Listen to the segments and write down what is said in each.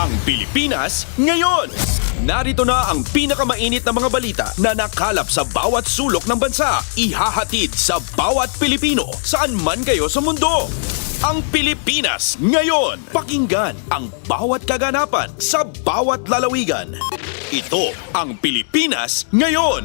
Ang Pilipinas ngayon. Narito na ang pinakamainit na mga balita na nakalap sa bawat sulok ng bansa. Ihahatid sa bawat Pilipino saan man kayo sa mundo. Ang Pilipinas ngayon. Pakinggan ang bawat kaganapan sa bawat lalawigan. Ito ang Pilipinas ngayon.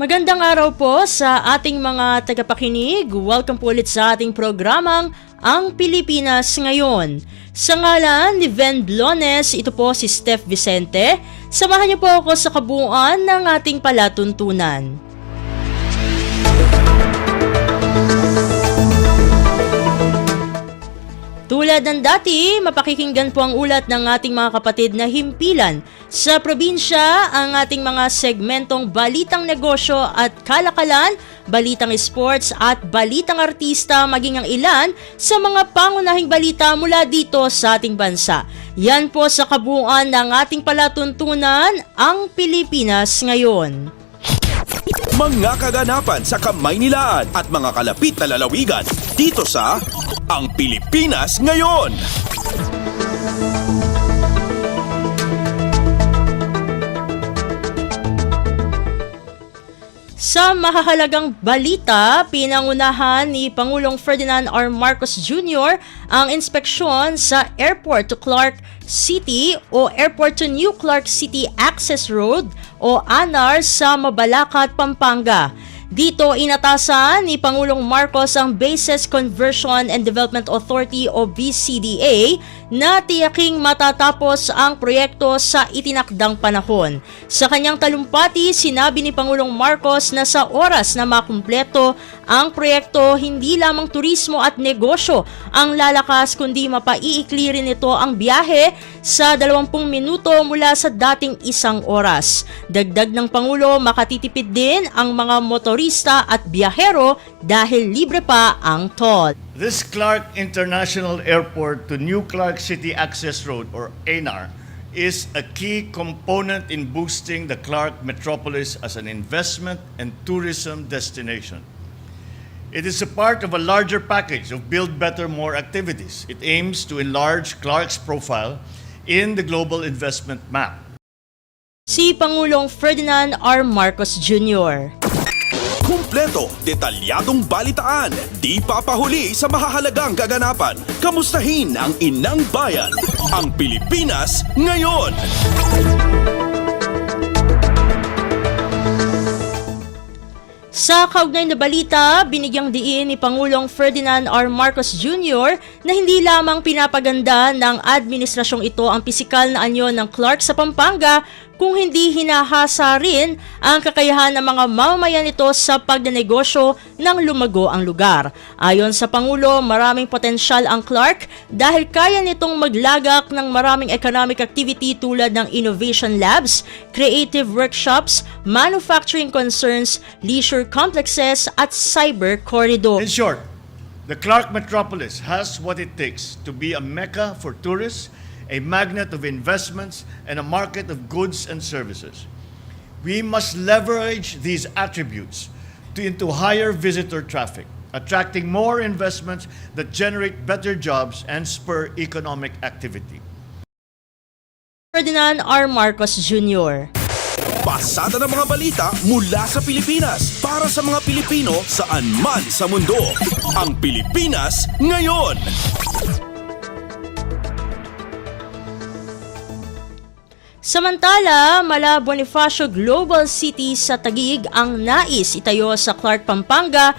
Magandang araw po sa ating mga tagapakinig. Welcome po ulit sa ating programang Ang Pilipinas Ngayon. Sa ngalan ni Ven Blones, ito po si Steph Vicente. Samahan niyo po ako sa kabuuan ng ating palatuntunan. Tulad ng dati, mapakikinggan po ang ulat ng ating mga kapatid na himpilan. Sa probinsya, ang ating mga segmentong balitang negosyo at kalakalan, balitang sports at balitang artista, maging ang ilan sa mga pangunahing balita mula dito sa ating bansa. Yan po sa kabuuan ng ating palatuntunan, ang Pilipinas ngayon. Mga kaganapan sa Kamaynilaan at mga kalapit na lalawigan dito sa Ang Pilipinas Ngayon. Sa mahahalagang balita, pinangunahan ni Pangulong Ferdinand R. Marcos Jr. ang inspeksyon sa Airport to Clark City o Airport to New Clark City Access Road o ANAR sa Mabalacat, Pampanga. Dito inatasan ni Pangulong Marcos ang Bases Conversion and Development Authority o BCDA na tiyaking matatapos ang proyekto sa itinakdang panahon. Sa kanyang talumpati, sinabi ni Pangulong Marcos na sa oras na makumpleto ang proyekto, hindi lamang turismo at negosyo ang lalakas kundi mapaiikli rin ito ang biyahe sa 20 minuto mula sa dating 1 oras. Dagdag ng Pangulo, makatitipid din ang mga motorista at biyahero dahil libre pa ang toll. This Clark International Airport to New Clark City Access Road, or ANAR, is a key component in boosting the Clark metropolis as an investment and tourism destination. It is a part of a larger package of Build Better More activities. It aims to enlarge Clark's profile in the global investment map. Si Pangulong Ferdinand R. Marcos Jr. Kumpleto, detalyadong balitaan, di papahuli sa mahahalagang kaganapan. Kamustahin ang inang bayan, ang Pilipinas ngayon. Sa kaugnay na balita, binigyang diin ni Pangulong Ferdinand R. Marcos Jr. na hindi lamang pinapaganda ng administrasyong ito ang pisikal na anyo ng Clark sa Pampanga, kung hindi hinahasa rin ang kakayahan ng mga mamamayan nito sa pagnenegosyo nang lumago ang lugar. Ayon sa Pangulo, maraming potensyal ang Clark dahil kaya nitong maglagak ng maraming economic activity tulad ng innovation labs, creative workshops, manufacturing concerns, leisure complexes at cyber corridor. In short, the Clark metropolis has what it takes to be a mecca for tourists, a magnet of investments, and a market of goods and services. We must leverage these attributes into higher visitor traffic, attracting more investments that generate better jobs and spur economic activity. Ferdinand R. Marcos Jr. Pasada ng mga balita mula sa Pilipinas para sa mga Pilipino saan man sa mundo. Ang Pilipinas ngayon. Samantala, mala Bonifacio Global City sa Taguig ang nais itayo sa Clark, Pampanga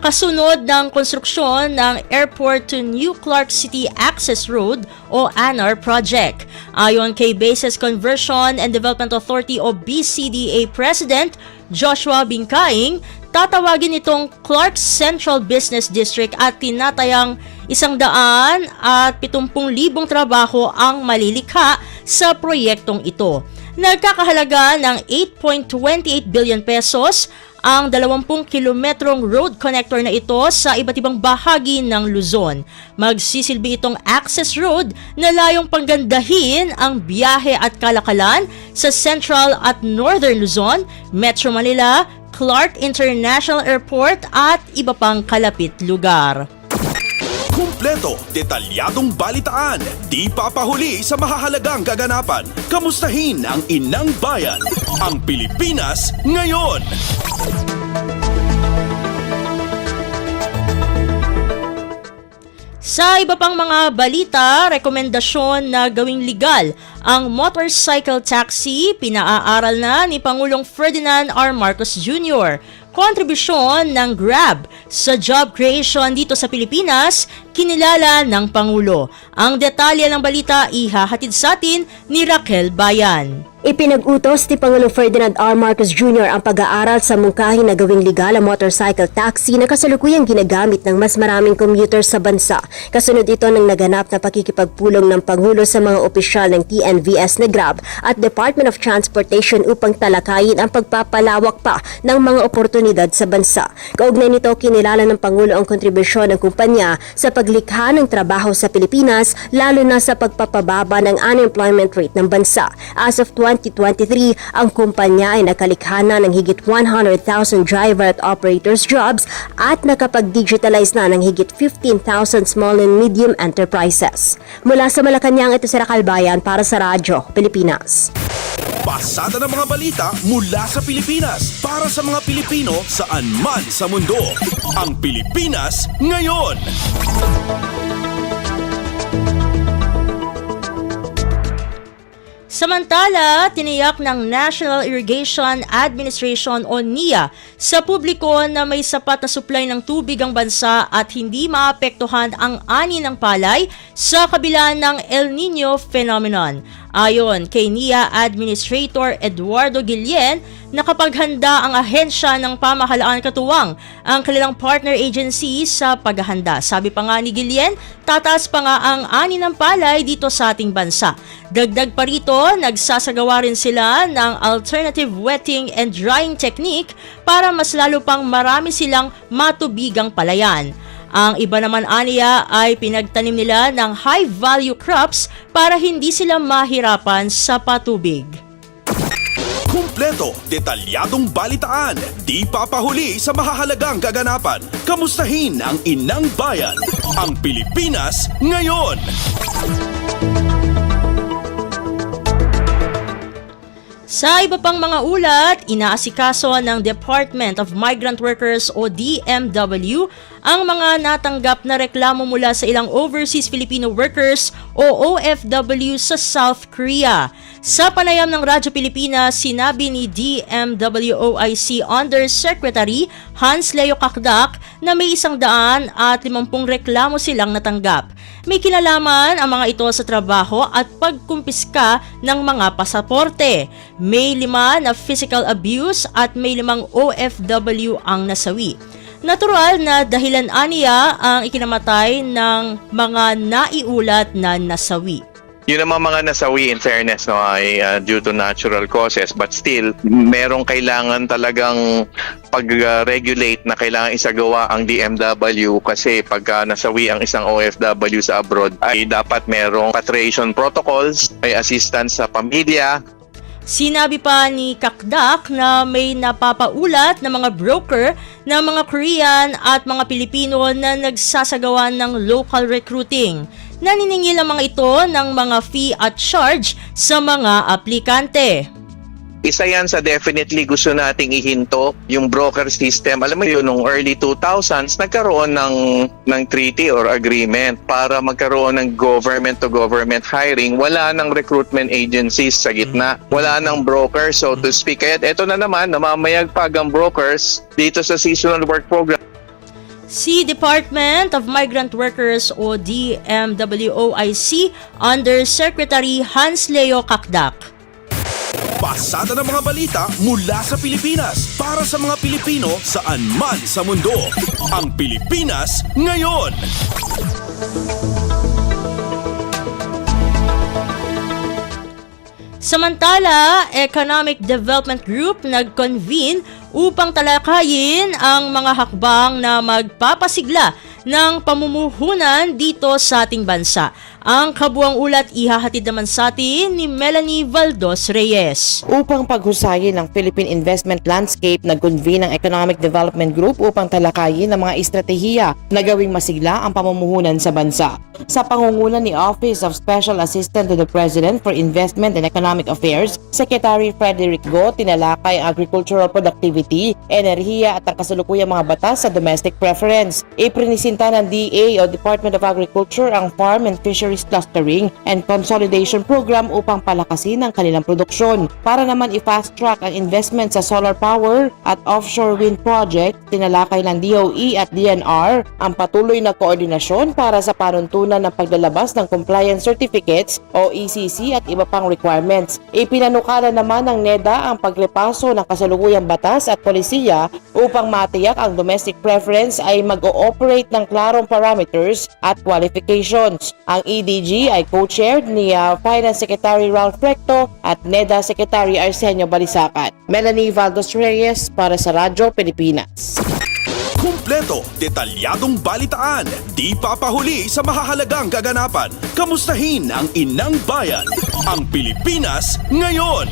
kasunod ng konstruksyon ng Airport to New Clark City Access Road o ANAR project. Ayon kay Bases Conversion and Development Authority o BCDA President Joshua Bingkaing, tatawagin itong Clark Central Business District at tinatayang 170,000 trabaho ang malilikha sa proyektong ito. Nagkakahalaga ng 8.28 billion pesos ang 20 kilometrong road connector na ito sa iba't ibang bahagi ng Luzon. Magsisilbi itong access road na layong panggandahin ang biyahe at kalakalan sa Central at Northern Luzon, Metro Manila, Clark International Airport at iba pang kalapit lugar. Kumpleto, detalyadong balitaan, di papahuli sa mahahalagang kaganapan. Kamustahin ang inang bayan, ang Pilipinas ngayon. Sa iba pang mga balita, rekomendasyon na gawing legal ang motorcycle taxi, pinaaral na ni Pangulong Ferdinand R. Marcos Jr. Kontribusyon ng Grab sa job creation dito sa Pilipinas, kinilala ng Pangulo. Ang detalye ng balita ihahatid sa atin ni Raquel Bayan. Ipinag-utos ni Pangulong Ferdinand R. Marcos Jr. ang pag-aaral sa mungkahi na gawing legal ang motorcycle taxi na kasalukuyang ginagamit ng mas maraming commuter sa bansa. Kasunod ito ng naganap na pakikipagpulong ng Pangulo sa mga opisyal ng TNVS na Grab at Department of Transportation upang talakayin ang pagpapalawak pa ng mga oportunidad sa bansa. Kaugnay nito, kinilala ng Pangulo ang kontribusyon ng kumpanya sa paglikha ng trabaho sa Pilipinas, lalo na sa pagpapababa ng unemployment rate ng bansa. As of 2023, ang kumpanya ay nakalikha na ng higit 100,000 driver at operators jobs at nakapag-digitalize na ng higit 15,000 small and medium enterprises. Mula sa Malacanang, ito si Raquel Bayan para sa Radyo Pilipinas. Pasada ng mga balita mula sa Pilipinas para sa mga Pilipino saan man sa mundo. Ang Pilipinas ngayon. Samantala, tiniyak ng National Irrigation Administration o NIA sa publiko na may sapat na supply ng tubig ang bansa at hindi maapektuhan ang ani ng palay sa kabila ng El Nino phenomenon. Ayon kay NIA Administrator Eduardo Guillen, nakapaghanda ang ahensya ng pamahalaan katuwang ang kanilang partner agency sa paghahanda. Sabi pa nga ni Guillen, tataas pa nga ang ani ng palay dito sa ating bansa. Dagdag pa rito, nagsasagawa rin sila ng alternative wetting and drying technique para mas lalo pang marami silang matubigang palayan. Ang iba naman aniya ay pinagtanim nila ng high-value crops para hindi sila mahirapan sa patubig. Kumpleto, detalyadong balitaan, di papahuli sa mahahalagang kaganapan. Kamustahin ang inang bayan, ang Pilipinas ngayon. Sa iba pang mga ulat, inaasikaso ng Department of Migrant Workers o DMW ang mga natanggap na reklamo mula sa ilang overseas Filipino workers o OFW sa South Korea. Sa panayam ng Radyo Pilipinas, sinabi ni DMWOIC Undersecretary Hans Leo Kakdak na may 150 reklamo silang natanggap. May kinalaman ang mga ito sa trabaho at pagkumpiska ng mga pasaporte. May 5 na physical abuse at may 5 OFW ang nasawi. Natural na dahilan aniya ang ikinamatay ng mga naiulat na nasawi. Yun naman mga nasawi, in fairness, no, ay due to natural causes, but still merong kailangan talagang pag-regulate na kailangan isagawa ang DMW kasi pagka nasawi ang isang OFW sa abroad ay dapat merong repatriation protocols, may assistance sa pamilya. Sinabi pa ni Kakdak na may napapaulat na mga broker na mga Korean at mga Pilipino na nagsasagawa ng local recruiting. Naniningil ang mga ito ng mga fee at charge sa mga aplikante. Isa yan sa definitely gusto nating ihinto, yung broker system. Alam mo yun, nung early 2000s, nagkaroon ng treaty or agreement para magkaroon ng government-to-government hiring. Wala ng recruitment agencies sa gitna. Wala ng brokers, so to speak. Kaya ito na naman, namamayagpag ang brokers dito sa seasonal work program. Si Department of Migrant Workers o DMWOIC Undersecretary Hans Leo Kakdak. Pasada ng mga balita mula sa Pilipinas para sa mga Pilipino saan man sa mundo. Ang Pilipinas ngayon. Samantala, Economic Development Group nag-convene upang talakayin ang mga hakbang na magpapasigla ng pamumuhunan dito sa ating bansa. Ang kabuang ulat ihahatid naman sa atin ni Melanie Valdos Reyes. Upang paghusayin ang Philippine investment landscape, nag-convene ang Economic Development Group upang talakayin ang mga estratehiya na gawing masigla ang pamumuhunan sa bansa. Sa pangunguna ni Office of Special Assistant to the President for Investment and Economic Affairs, Secretary Frederick Go, tinalakay ang agricultural productivity, enerhiya at ang kasalukuyang mga batas sa domestic preference. Iprinisinta ng DA o Department of Agriculture ang Farm and Fisheries Clustering and Consolidation Program upang palakasin ang kanilang produksyon. Para naman i-fast track ang investment sa solar power at offshore wind project, tinalakay ng DOE at DNR ang patuloy na koordinasyon para sa panuntunan ng paglalabas ng compliance certificates o ECC at iba pang requirements. Ipinanukala naman ng NEDA ang pagrepaso ng kasalukuyang batas at polisiya upang matiyak ang domestic preference ay mag-ooperate ng klarong parameters at qualifications. Ang EDG ay co-chaired ni Finance Secretary Ralph Recto at NEDA Secretary Arsenio Balisacan. Melanie Valdos Reyes para sa Radyo Pilipinas. Kumpleto, detalyadong balitaan, di papahuli sa mahahalagang kaganapan. Kamustahin ang inang bayan, ang Pilipinas ngayon.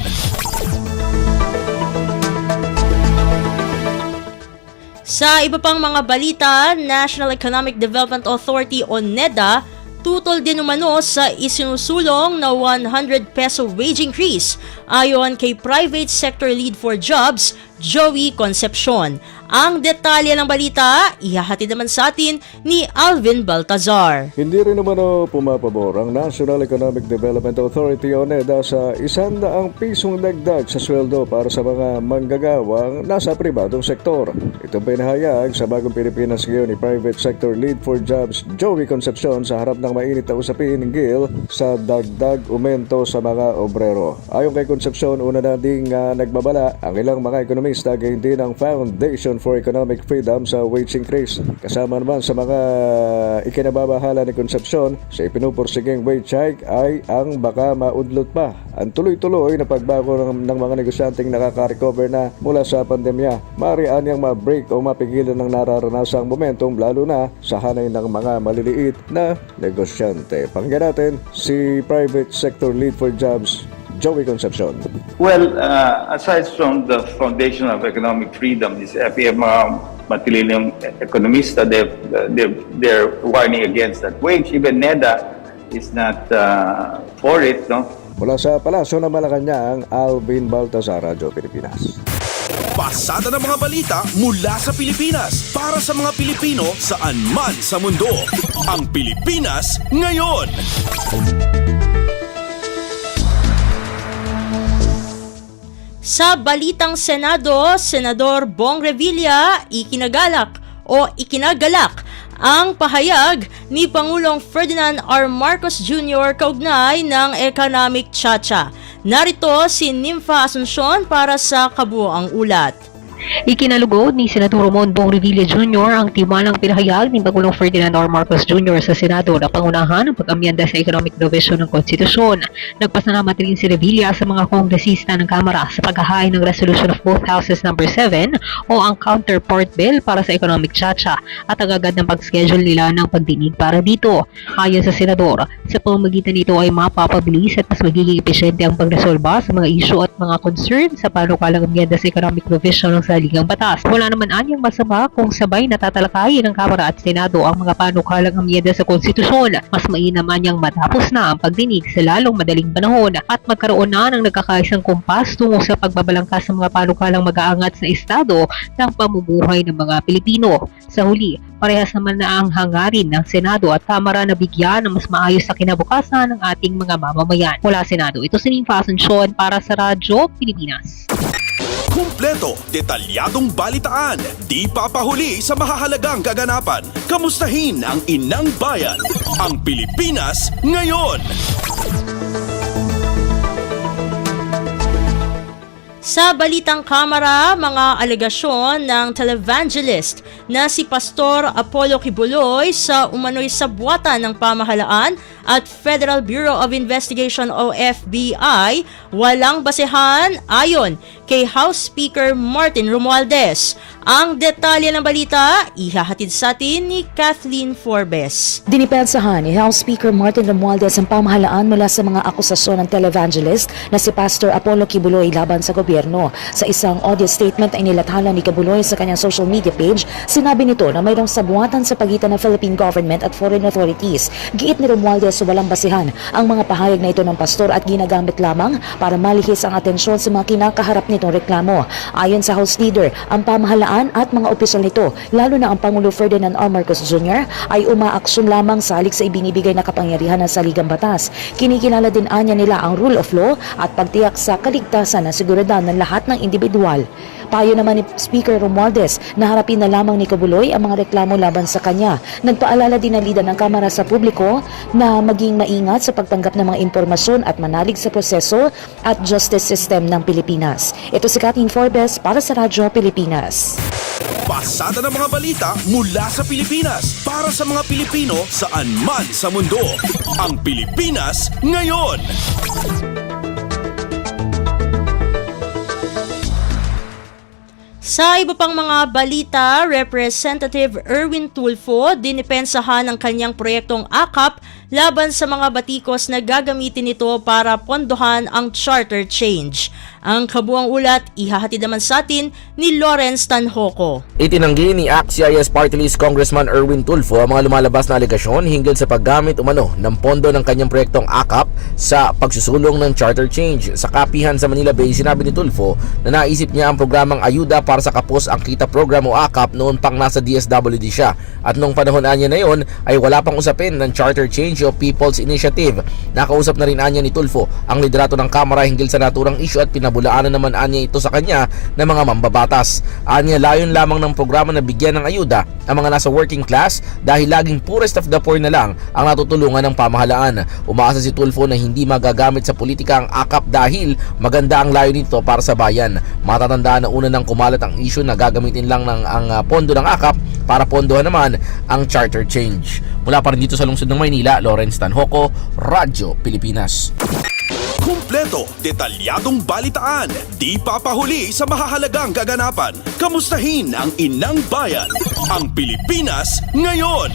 Sa iba pang mga balita, National Economic Development Authority o NEDA tutol din umano sa isinusulong na 100 peso wage increase ayon kay Private Sector Lead for Jobs, Joey Concepcion. Ang detalye ng balita, ihahatid naman sa atin ni Alvin Baltazar. Hindi rin naman pumapabor ang National Economic Development Authority o NEDA sa 100 pisong dagdag sa sweldo para sa mga manggagawang nasa pribadong sektor. Ito pinahayag sa Bagong Pilipinas ngayon ni Private Sector Lead for Jobs, Joey Concepcion sa harap ng mainit na usapin hinggil sa dagdag umento sa mga obrero. Ayon kay Concepcion, una na ding nagbabala ang ilang mga ekonomista gayon din ang Foundation for Economic Freedom sa wage increase. Kasama naman sa mga ikinababahala ni Concepcion sa ipinupursiging wage hike ay ang baka maudlot pa ang tuloy-tuloy na pagbago ng mga negosyanteng nakaka-recover na mula sa pandemya. Maaari niyang ma-break o mapigilan ng nararanasang momentum lalo na sa hanay ng mga maliliit na negosyante. Pakinggan natin si Private Sector Lead for Jobs, Joey Concepcion. Well, aside from the Foundation of Economic Freedom, this FEM matililing ekonomista, they're warning against that wage. Even NEDA is not for it, no? Mula sa Palasyo ng Malacanang, Alvin Baltazar, Radyo Pilipinas. Pasada ng mga balita mula sa Pilipinas para sa mga Pilipino saan man sa mundo. Ang Pilipinas ngayon. Sa balitang Senado, Senador Bong Revilla ikinagalak ang pahayag ni Pangulong Ferdinand R. Marcos Jr. kaugnay ng Economic Chacha. Narito si Nympha Asuncion para sa kabuoang ulat. Ikinalugod ni Senador Ramon Bong Revilla Jr. ang tiwalang pinahayag ni Pangulong Ferdinand R. Marcos Jr. sa Senado na pangunahan ang pag-amyenda sa economic provision ng Konstitusyon. Nagpasalamat rin si Revilla sa mga kongresista ng Kamara sa paghahain ng Resolution of both Houses No. 7 o ang counterpart bill para sa economic chacha at ang agad ng pag-schedule nila ng pagdinig para dito. Ayon sa Senador, sa pamamagitan nito ay mapapabilis at mas magiging epesyente ang pagresolba sa mga issue at mga concern sa panukalang amyenda sa economic provision ng saligang batas. Wala naman anyang masama kung sabay natatalakayin ng Kamara at Senado ang mga panukalang amyenda sa konstitusyon. Mas mainam niyang matapos na ang pagdinig sa lalong madaling panahon at magkaroon na ng nagkakaisang kumpas tungo sa pagbabalangkas ng mga panukalang mag-aangat sa estado ng pamumuhay ng mga Pilipino. Sa huli, parehas naman na ang hangarin ng Senado at Kamara na bigyan ng mas maayos na kinabukasan ng ating mga mamamayan. Mula Senado, ito si Nympha Asuncion para sa Radyo Pilipinas. Kumpleto, detalyadong balitaan, di papahuli sa mahahalagang kaganapan. Kamustahin ang inang bayan, ang Pilipinas ngayon. Sa balitang kamera, mga alegasyon ng televangelist na si Pastor Apollo Kibuloy sa umano'y sabwatan ng pamahalaan at Federal Bureau of Investigation o FBI walang basehan ayon kay House Speaker Martin Romualdez. Ang detalye ng balita, ihahatid sa atin ni Kathleen Forbes. Dinipensahan ni House Speaker Martin Romualdez ang pamahalaan mula sa mga akusasyon ng televangelist na si Pastor Apollo Kibuloy laban sa gobyerno. Sa isang audio statement ay nilathala ni Kibuloy sa kanyang social media page, sinabi nito na mayroong sabuatan sa pagitan ng Philippine government at foreign authorities. Giit ni Romualdez walang basihan ang mga pahayag na ito ng pastor at ginagamit lamang para malihis ang atensyon sa mga kinakaharap nitong reklamo. Ayon sa House Leader, ang pamahalaan at mga opisyal nito, lalo na ang Pangulo Ferdinand R. Marcos Jr. ay umaaksyon lamang salik sa ibinibigay na kapangyarihan ng saligang batas. Kinikilala din anya nila ang rule of law at pagtiyak sa kaligtasan na seguridad ng lahat ng individual. Payo naman ni Speaker Romualdez na harapin na lamang ni Kibuloy ang mga reklamo laban sa kanya. Nagpaalala din ang lider ng Kamara sa publiko na maging maingat sa pagtanggap ng mga impormasyon at manalig sa proseso at justice system ng Pilipinas. Ito si Kathleen Forbes para sa Radyo Pilipinas. Pasada ng mga balita mula sa Pilipinas para sa mga Pilipino saan man sa mundo. Ang Pilipinas ngayon. Sa iba pang mga balita, Representative Erwin Tulfo dinipensahan ang kanyang proyektong AKAP laban sa mga batikos na gagamitin nito para pondohan ang charter change. Ang kabuang ulat, ihahatid naman sa atin ni Lawrence Tanhoco. Itinanggi ni ACT-CIS Party List Congressman Erwin Tulfo ang mga lumalabas na alegasyon hinggil sa paggamit umano ng pondo ng kanyang proyektong AKAP sa pagsusulong ng charter change. Sa kapihan sa Manila Bay, sinabi ni Tulfo na naisip niya ang programang ayuda para sa Kapos ang Kita Program o AKAP noon pang nasa DSWD siya. At nung panahon niya na yon ay wala pang usapin ng charter change o People's Initiative. Nakausap na rin anya ni Tulfo ang liderato ng Kamara hinggil sa naturang issue at pinabulaanan naman anya ito sa kanya ng mga mambabatas. Anya layon lamang ng programa na bigyan ng ayuda ang mga nasa working class dahil laging poorest of the poor na lang ang natutulungan ng pamahalaan. Umaasa si Tulfo na hindi magagamit sa politika ang AKAP dahil maganda ang layo nito para sa bayan. Matatandaan na una nang kumalat ang issue na gagamitin lang ang pondo ng AKAP para pondohan naman ang charter change. Mula pa rin dito sa lungsod ng Maynila, Lawrence Tanhoco, Radyo Pilipinas. Kumpleto, detalyadong balitaan, di papahuli sa mahahalagang kaganapan. Kamustahin ang inang bayan, ang Pilipinas ngayon.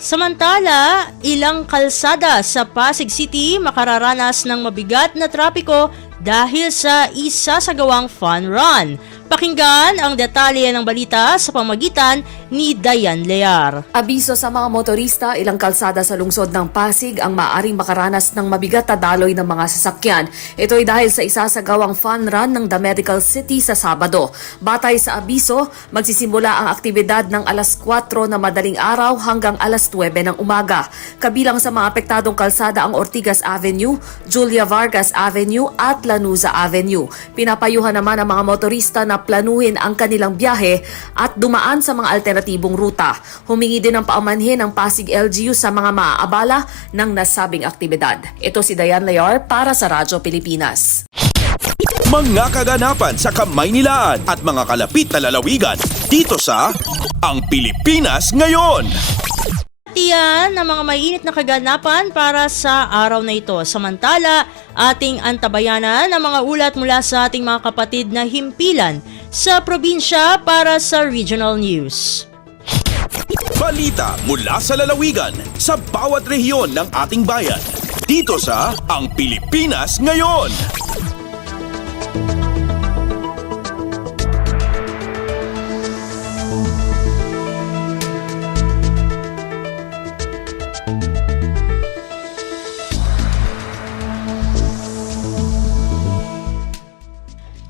Samantala, ilang kalsada sa Pasig City makararanas ng mabigat na trapiko dahil sa isasagawang fun run. Pakinggan ang detalye ng balita sa pamagitan ni Dayan Lear. Abiso sa mga motorista, ilang kalsada sa lungsod ng Pasig ang maaaring makaranas ng mabigat na daloy ng mga sasakyan. Ito ay dahil sa isasagawang fun run ng The Medical City sa Sabado. Batay sa abiso, magsisimula ang aktibidad ng alas 4 na madaling araw hanggang alas 9 ng umaga. Kabilang sa mga apektadong kalsada ang Ortigas Avenue, Julia Vargas Avenue at Lanuza Avenue. Pinapayuhan naman ang mga motorista na planuhin ang kanilang biyahe at dumaan sa mga alternatibong ruta. Humingi din ng paumanhin ng Pasig LGU sa mga maaabala ng nasabing aktibidad. Ito si Dayan Layar para sa Radyo Pilipinas. Mga kaganapan sa Kamaynilaan at mga kalapit na lalawigan dito sa Ang Pilipinas Ngayon. Tiyan ng mga mainit na kaganapan para sa araw na ito. Samantala, ating antabayanan ang mga ulat mula sa ating mga kapatid na himpilan sa probinsya para sa Regional News. Balita mula sa lalawigan sa bawat rehiyon ng ating bayan. Dito sa Ang Pilipinas Ngayon.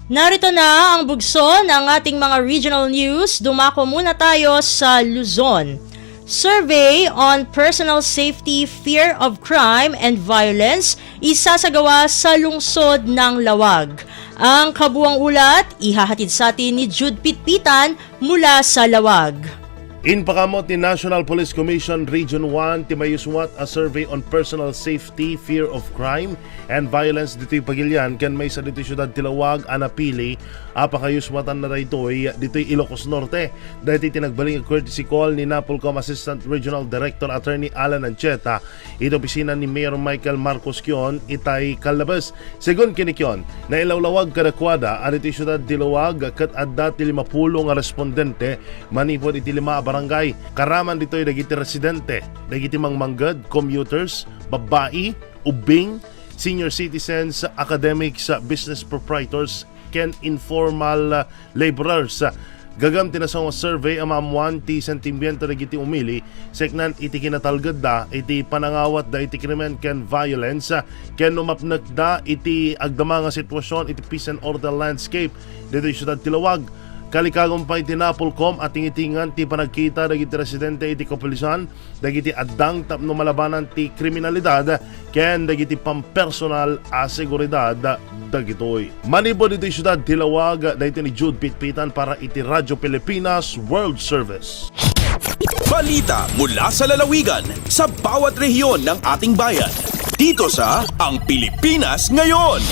Narito na ang bugso ng ating mga regional news. Dumako muna tayo sa Luzon. Survey on Personal Safety, Fear of Crime and Violence isasagawa sa lungsod ng Lawag. Ang kabuang ulat, ihahatid sa atin ni Jude Pitpitan mula sa Lawag. Inpakamot ni National Police Commission Region 1 timayuswat a survey on personal safety, fear of crime, and violence dito'y Pagilian kan may sa dito'y syudad Tilawag anapili apakayuswatan na dito'y Ilocos Norte. Dahil tinagbaling ang courtesy call ni Napolcom Assistant Regional Director Attorney Alan Ancheta ito opisina ni Mayor Michael Marcos Kion itay Calabas. Segun kinikyon na ilawlawag kadakwada ang dito'y syudad Tilawag kat adda ti 50 nga respondente manipod iti 5 barangay. Karaman dito'y dagiti residente, dagiti mangmanggad, commuters, babae, ubing, senior citizens, academics, business proprietors, ken informal laborers. Gagam tinasong survey ang maamuan ti sentimiento dagiti umili seknan iti kinatalgad da iti panangawat da iti krimen ken violence ken umapnek da iti agdama nga sitwasyon iti peace and order landscape dito syudad Tilawag. Kalikagong pa iti Napolcom at tingitingan ti panagkita dagiti residente iti kapulisan dagiti addang tapno malabanan ti kriminalidad ken dagiti pampersonal a seguridad dagitoy. Manipod iti syudad Tilawag dahito ni Jude Pitpitan para iti Radyo Pilipinas World Service. Balita mula sa lalawigan sa bawat rehiyon ng ating bayan. Dito sa Ang Pilipinas Ngayon.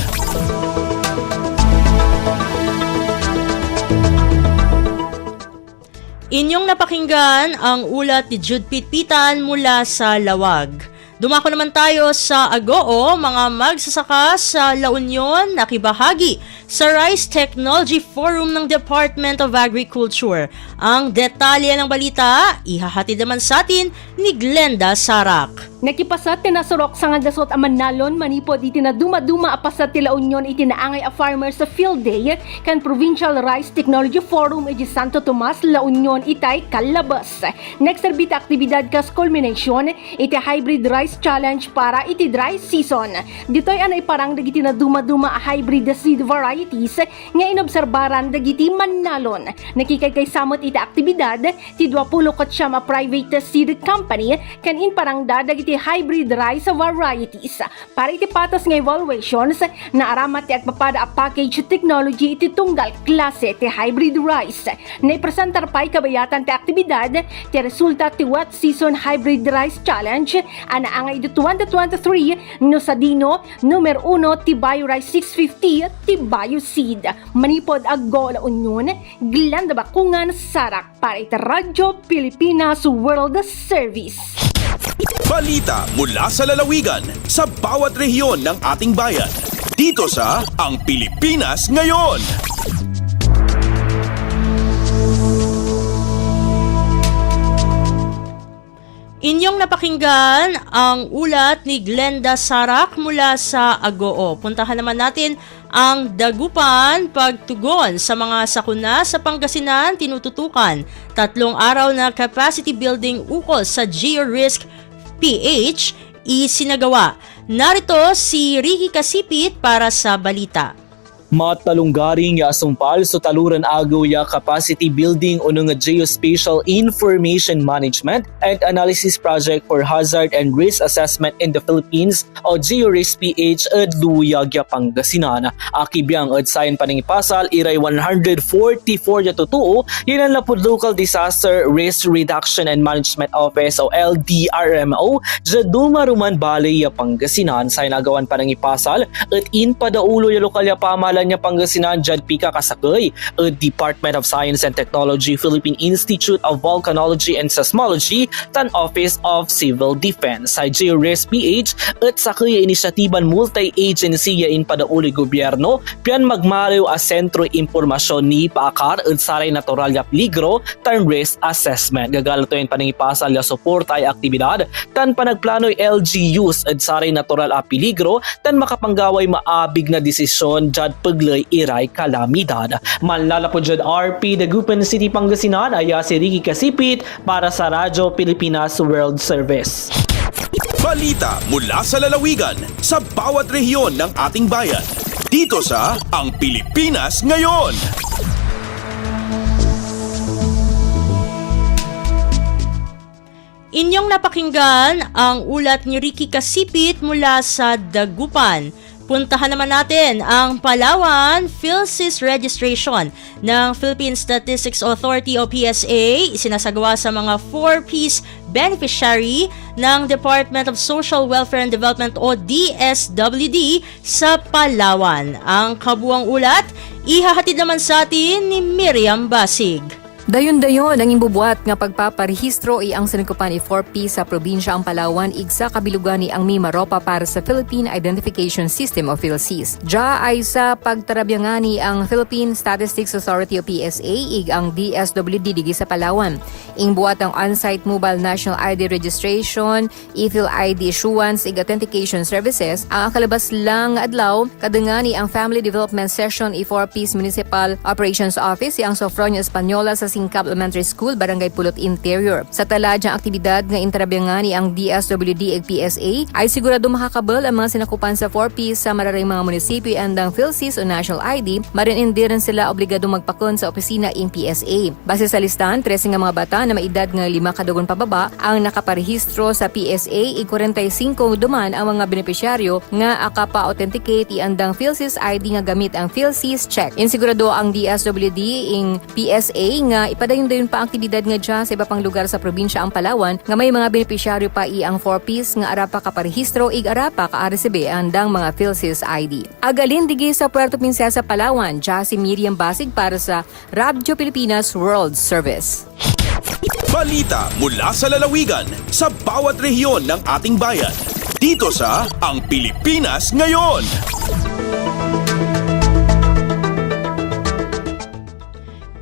Inyong napakinggan ang ulat ni Jude Pitpitan mula sa Lawag. Dumako naman tayo sa Agoo, mga magsasaka sa La Union nakibahagi sa Rice Technology Forum ng Department of Agriculture. Ang detalye ng balita, ihahatid naman sa atin ni Glenda Sarak. Nakipasat tinasurok sa nga dasot a Manalon manipod iti na dumaduma apasat ti La Union iti naangay a farmers sa field day kan Provincial Rice Technology Forum iti Santo Tomas La Union itay Calabas. Next serbita aktibidad kas culmination iti hybrid rice challenge para iti dry season. Ditoy anay parang dagiti na dumaduma a hybrid seed varieties nga inobserbaran dagiti Manalon. Nakikaykay samot iti aktibidad ti 20 a private seed company kan in parang dagiti hybrid rice varieties. Para iti patas nga evaluations na aramat ti agpapada a package technology iti tunggal klase ti hybrid rice. Naipresentar pa'y kabayatan ti aktibidad ti resulta ti wet season hybrid rice challenge ana angay iti 2023 no sa dino numero 1 ti Bio Rice 650 ti Bio Seed. Manipod Agoo La Union, Glenda Bakungan Sarak para iti Radyo Pilipinas World Service. Balita mula sa lalawigan sa bawat rehiyon ng ating bayan. Dito sa Ang Pilipinas Ngayon. Inyong napakinggan ang ulat ni Glenda Sarak mula sa Agoo. Puntahan naman natin ang Dagupan, pagtugon sa mga sakuna sa Pangasinan, tinututukan 3 araw na capacity building ukol sa GeoRisk PH isinagawa. Narito si Ricky Kasipit para sa balita. Matalunggaring ya asumpal so taluran agaw ya capacity building uno nga geospatial information management and analysis project for hazard and risk assessment in the Philippines o GeoRisk PH at Luyag ya Pangasinan. Akibiyang at sayon paningipasal iray 144 ya totoo yinan lapod Local Disaster Risk Reduction and Management Office o LDRMO ja Dumaruman Balay ya Pangasinan sayon agawan paningipasal at in padaulo ya lokal ya pamalan niya Pangasinan Jad Pika Kasakay, Department of Science and Technology, Philippine Institute of Volcanology and Seismology, tan Office of Civil Defense. Sa GeoRisk PH at sakay inisyatiban multi-agency in padauloy gobyerno, pian magmaliw a sentro impormasyon ni paakar at saray natural ya peligro tan risk assessment. Gagalato yung paningipasal ya support ay aktibidad tan panagplanoy LGUs at saray natural a peligro tan makapanggaway maabig na desisyon jad paglay iray kalamidad. Manlalapod jud RP Dagupan City Pangasinan aya si Ricky Kasipit para sa Radyo Pilipinas World Service. Balita mula sa lalawigan sa bawat rehiyon ng ating bayan. Dito sa Ang Pilipinas Ngayon. Inyong napakinggan ang ulat ni Ricky Kasipit mula sa Dagupan. Puntahan naman natin ang Palawan PhilSys registration ng Philippine Statistics Authority o PSA isinasagawa sa mga 4Ps beneficiary ng Department of Social Welfare and Development o DSWD sa Palawan. Ang kabuang ulat, ihahatid naman sa atin ni Miriam Basig. Dayon-dayon ang imbubuhat nga pagpaparehistro ang sanikupan ni 4P sa probinsya ang Palawan igsa kabilugan ni ang Mimaropa para sa Philippine Identification System o PhilSys. Diya ay sa pagtarabyangani ang Philippine Statistics Authority o PSA ig ang DSWD digi sa Palawan. Ingbuhat ang on-site mobile national ID registration, e-Phil ID issuance ig authentication services ang kalabas lang adlaw kadengani ang Family Development Session i 4P's Municipal Operations Office ang Sofronio Española sa Singkap Elementary School, Barangay Pulot Interior. Sa taladyang aktibidad nga intrabyangani ang DSWD ug PSA ay sigurado makakabel ang mga sinakupan sa 4P sa mararing mga munisipyo andang PhilSys o National ID, marin hindi rin sila obligado magpakon sa opisina ing PSA. Base sa listahan, 13 nga mga bata na maedad nga 5 kadugon pababa ang nakaparehistro sa PSA ig 45 duman ang mga benepisyaryo nga akapa-authenticate andang PhilSys ID nga gamit ang PhilSys check. Insigurado ang DSWD ing PSA nga ipadayon-dayon pa ang aktibidad nga dyan sa iba pang lugar sa probinsya ang Palawan nga may mga benepisyaryo pa ang 4Ps nga arapa kaparehistro ig arapa ka-RCB andang mga PhilSys ID. Agalin digi sa Puerto Princesa, Palawan, dyan si Miriam Basig para sa Radyo Pilipinas World Service. Balita mula sa lalawigan sa bawat rehiyon ng ating bayan. Dito sa Ang Pilipinas Ngayon.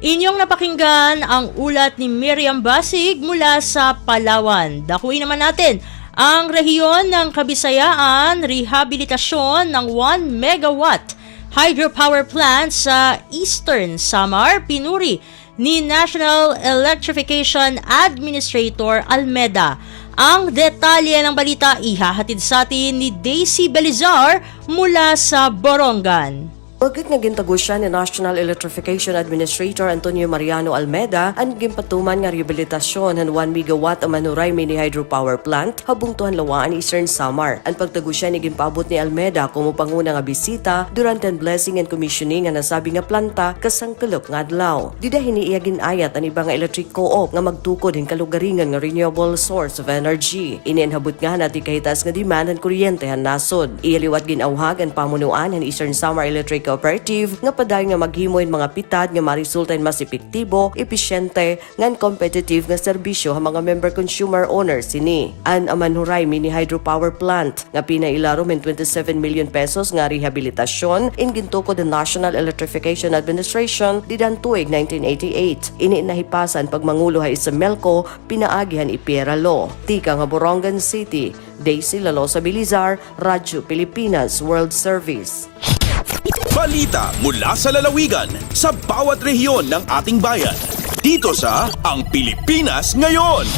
Inyong napakinggan ang ulat ni Miriam Basig mula sa Palawan. Dakuin naman natin ang rehiyon ng Kabisayaan, rehabilitasyon ng 1 megawatt hydropower plant sa Eastern Samar, pinuri ni National Electrification Administrator Almeda. Ang detalye ng balita ihahatid sa atin ni Daisy Belizar mula sa Borongan. Pagkat nga gintagusya ni National Electrification Administrator Antonio Mariano Almeda ang gimpatuman nga rehabilitasyon ng 1 megawatt Manuray mini hydropower plant habung tuhan lawaan Eastern Samar. Ang pagtagusya ni gimpabot ni Almeda kumo panguna nga bisita durante ang blessing and commissioning nga nasabi nga planta kasangkelok nga adlaw. Didahin ni iya ginayat ang ibang electric co-op nga magtukod ng kalugaringan nga renewable source of energy. Iniinhabot nga nati kahitas nga demand ng kuryente han nasod. Iyaliwat ginauhag ang pamunuan ng Eastern Samar Electric Cooperative nga padayon nga maghimoy mga pitad nga marisulta mas epektibo, episyente, ngan competitive nga serbisyo ang mga member consumer owners sini. An Manuray mini hydropower plant nga pinailaro men 27 million pesos nga rehabilitasyon in gintukod ng National Electrification Administration didan tuig 1988. Ini nahipasan pagmangulo hay sa Melco pinaagihan ipiera law. Tika nga Borongan City, Daisy Lalosa Bilizar, Radyo Pilipinas World Service. Balita mula sa lalawigan sa bawat rehiyon ng ating bayan. Dito sa Ang Pilipinas Ngayon.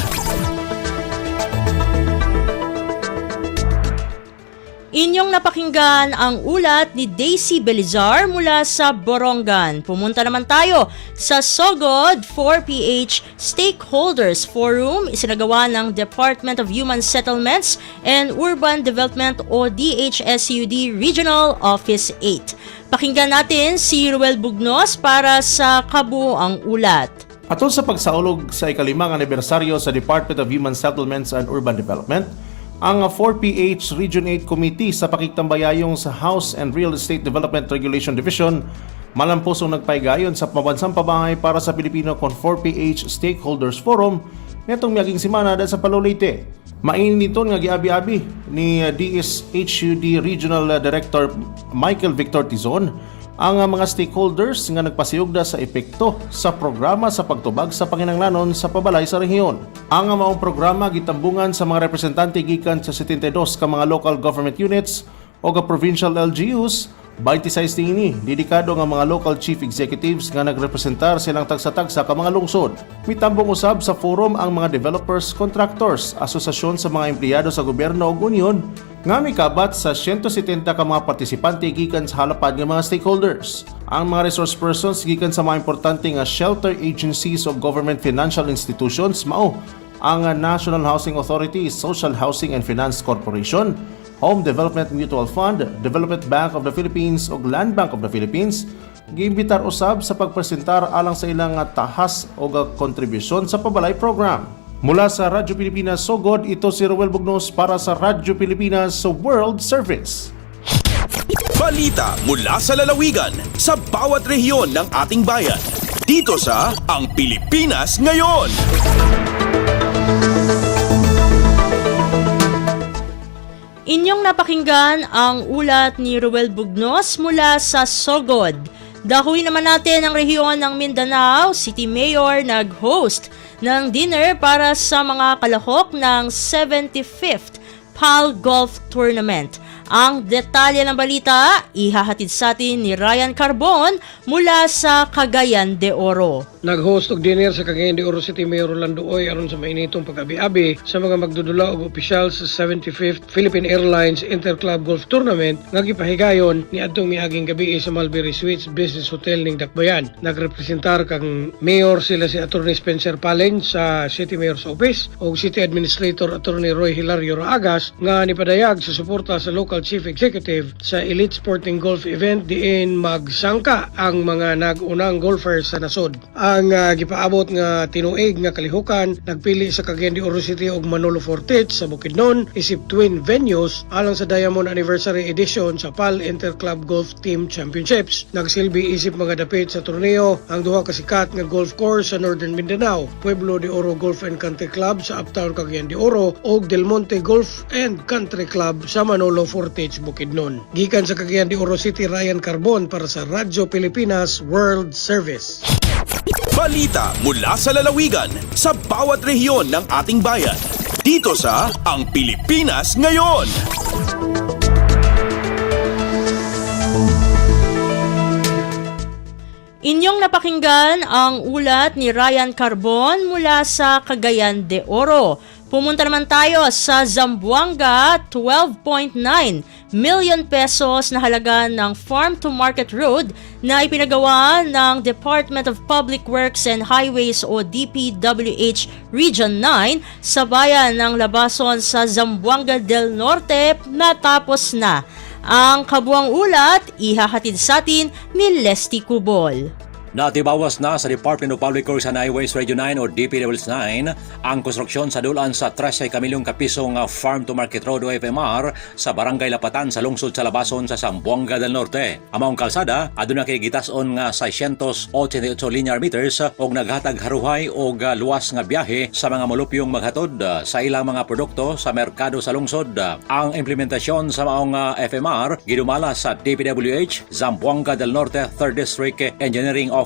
Inyong napakinggan ang ulat ni Daisy Belizar mula sa Borongan. Pumunta naman tayo sa Sogod 4PH Stakeholders Forum, isinagawa ng Department of Human Settlements and Urban Development o DHSUD Regional Office 8. Pakinggan natin si Ruel Bugnos para sa kabuoang ulat. Atol sa pagsaulog sa ikalimang anibersaryo sa Department of Human Settlements and Urban Development, ang 4PH Region 8 Committee sa pakiktambayayong sa House and Real Estate Development Regulation Division malampusong nagpaigayon sa pambansang pabahay para sa Pilipino kon 4PH Stakeholders Forum netong miyaging semana sa Palolete. Mainiton nga giabi-abi ni DSHUD Regional Director Michael Victor Tizon ang mga stakeholders nga nagpasiyugda sa epekto sa programa sa pagtubag sa panginahanglanon sa pabalay sa rehiyon. Ang maong programa gitambungan sa mga representante gikan sa 72 ka mga local government units o ka provincial LGUs, 26 ini dedikado nga mga local chief executives nga nagrepresentar silang tagsa-tagsa ka mga lungsod. Mitambong usab sa forum ang mga developers, contractors, asosasyon sa mga empleyado sa gobyerno ug union nga mikabat sa 170 ka mga partisipante gikan sa halapad nga mga stakeholders. Ang mga resource persons gikan sa mga importante nga shelter agencies of government financial institutions mao ang National Housing Authority, Social Housing and Finance Corporation, Home Development Mutual Fund, Development Bank of the Philippines ug Land Bank of the Philippines giimbitar usab sa pagpresentar alang sa ilang tahas o kontribusyon sa pabalay program. Mula sa Radyo Pilipinas Sogod, ito si Roel Bugnos para sa Radyo Pilipinas World Service. Balita mula sa lalawigan sa bawat rehiyon ng ating bayan. Dito sa Ang Pilipinas Ngayon. Inyong napakinggan ang ulat ni Roel Bugnos mula sa Sogod. Dahuin naman natin ang rehiyon ng Mindanao. City Mayor nag-host ng dinner para sa mga kalahok ng 75th PAL Golf Tournament. Ang detalye ng balita, ihahatid sa atin ni Ryan Carbon mula sa Cagayan de Oro. Nag-host og dinner sa Cagayan de Oro City Mayor Rolando Oy aron sa mainitong pag-abi-abi sa mga magdudula og opisyal sa 75th Philippine Airlines Interclub Golf Tournament nga gipahigayon ni adtong miaging gabi sa Mulberry Suites Business Hotel ning Dakbayan. Nagrepresentar kang mayor sila si Attorney Spencer Palen sa City Mayor's Office o City Administrator Attorney Roy Hilario Raagas nga nipadayag sa suporta sa local chief executive sa Elite Sporting Golf Event diin magsangka ang mga nag-unang golfers sa nasod. Ang gipaabot nga tinuig nga kalihukan nagpili sa Cagayan de Oro City og Manolo Fortich sa Bukidnon isip twin venues alang sa Diamond Anniversary Edition sa PAL Interclub Golf Team Championships. Nagsilbi isip mga dapit sa torneo ang duha ka sikat nga golf course sa Northern Mindanao, Pueblo de Oro Golf and Country Club sa Uptown Cagayan de Oro ug Del Monte Golf and Country Club sa Manolo Fortich, Bukidnon. Gikan sa Cagayan de Oro City, Ryan Carbon para sa Radyo Pilipinas World Service. Balita mula sa lalawigan sa bawat rehiyon ng ating bayan. Dito sa Ang Pilipinas Ngayon. Inyong napakinggan ang ulat ni Ryan Carbon mula sa Cagayan de Oro. Pumunta naman tayo sa Zamboanga, 12.9 million pesos na halaga ng Farm to Market Road na ipinagawa ng Department of Public Works and Highways o DPWH Region 9 sa bayan ng Labason sa Zamboanga del Norte natapos na. Ang kabuang ulat, ihahatid sa atin ni Lesty Cubol. Natibawas na sa Department of Public Works and Highways Region 9 o DPWH 9 ang konstruksyon sa dulan sa 13 milyong kapisong Farm to Market Road o FMR sa Barangay Lapatan sa lungsod sa Labason sa Zamboanga del Norte. Among kalsada, aduna kay gitason nga 688 linear meters og naghatag haruhay og luwas nga biyahe sa mga molupyong maghatod sa ilang mga produkto sa merkado sa lungsod. Ang implementasyon sa maong FMR gidumala sa DPWH Zamboanga del Norte 3rd District Engineering Office.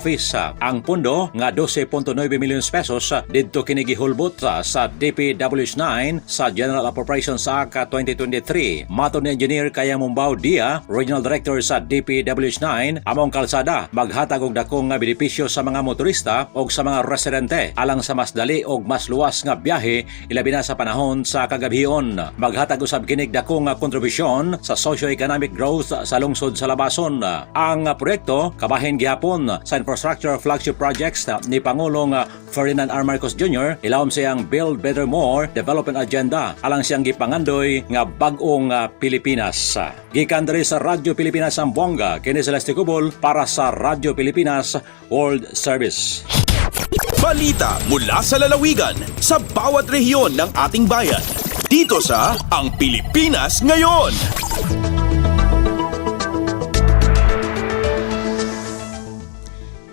Ang pundo nga 12.9 million pesos didto kini gihulbot sa DPWH 9 sa General Appropriations Act 2023. Mato ni Engineer Kaya Mumbao Dia, Regional Director sa DPWH 9, among kalsada maghatag og dakong nga benepisyo sa mga motorista o sa mga residente alang sa mas dali og mas luwas nga biyahe ilabi na sa panahon sa kagabhion. Maghatag usab kinig dakong kontribusyon sa socio-economic growth sa lungsod sa Labason. Ang proyekto kabahin gihapon sa infrastructure flagship projects ni Pangulong Ferdinand R. Marcos Jr. ilawom siyang Build Better More Development Agenda alang siyang gipangandoy nga bag-ong Pilipinas. Gikan diri sa Radyo Pilipinas Zamboanga, kini Celeste Cubol para sa Radyo Pilipinas World Service. Balita mula sa lalawigan sa bawat rehiyon ng ating bayan. Dito sa Ang Pilipinas Ngayon.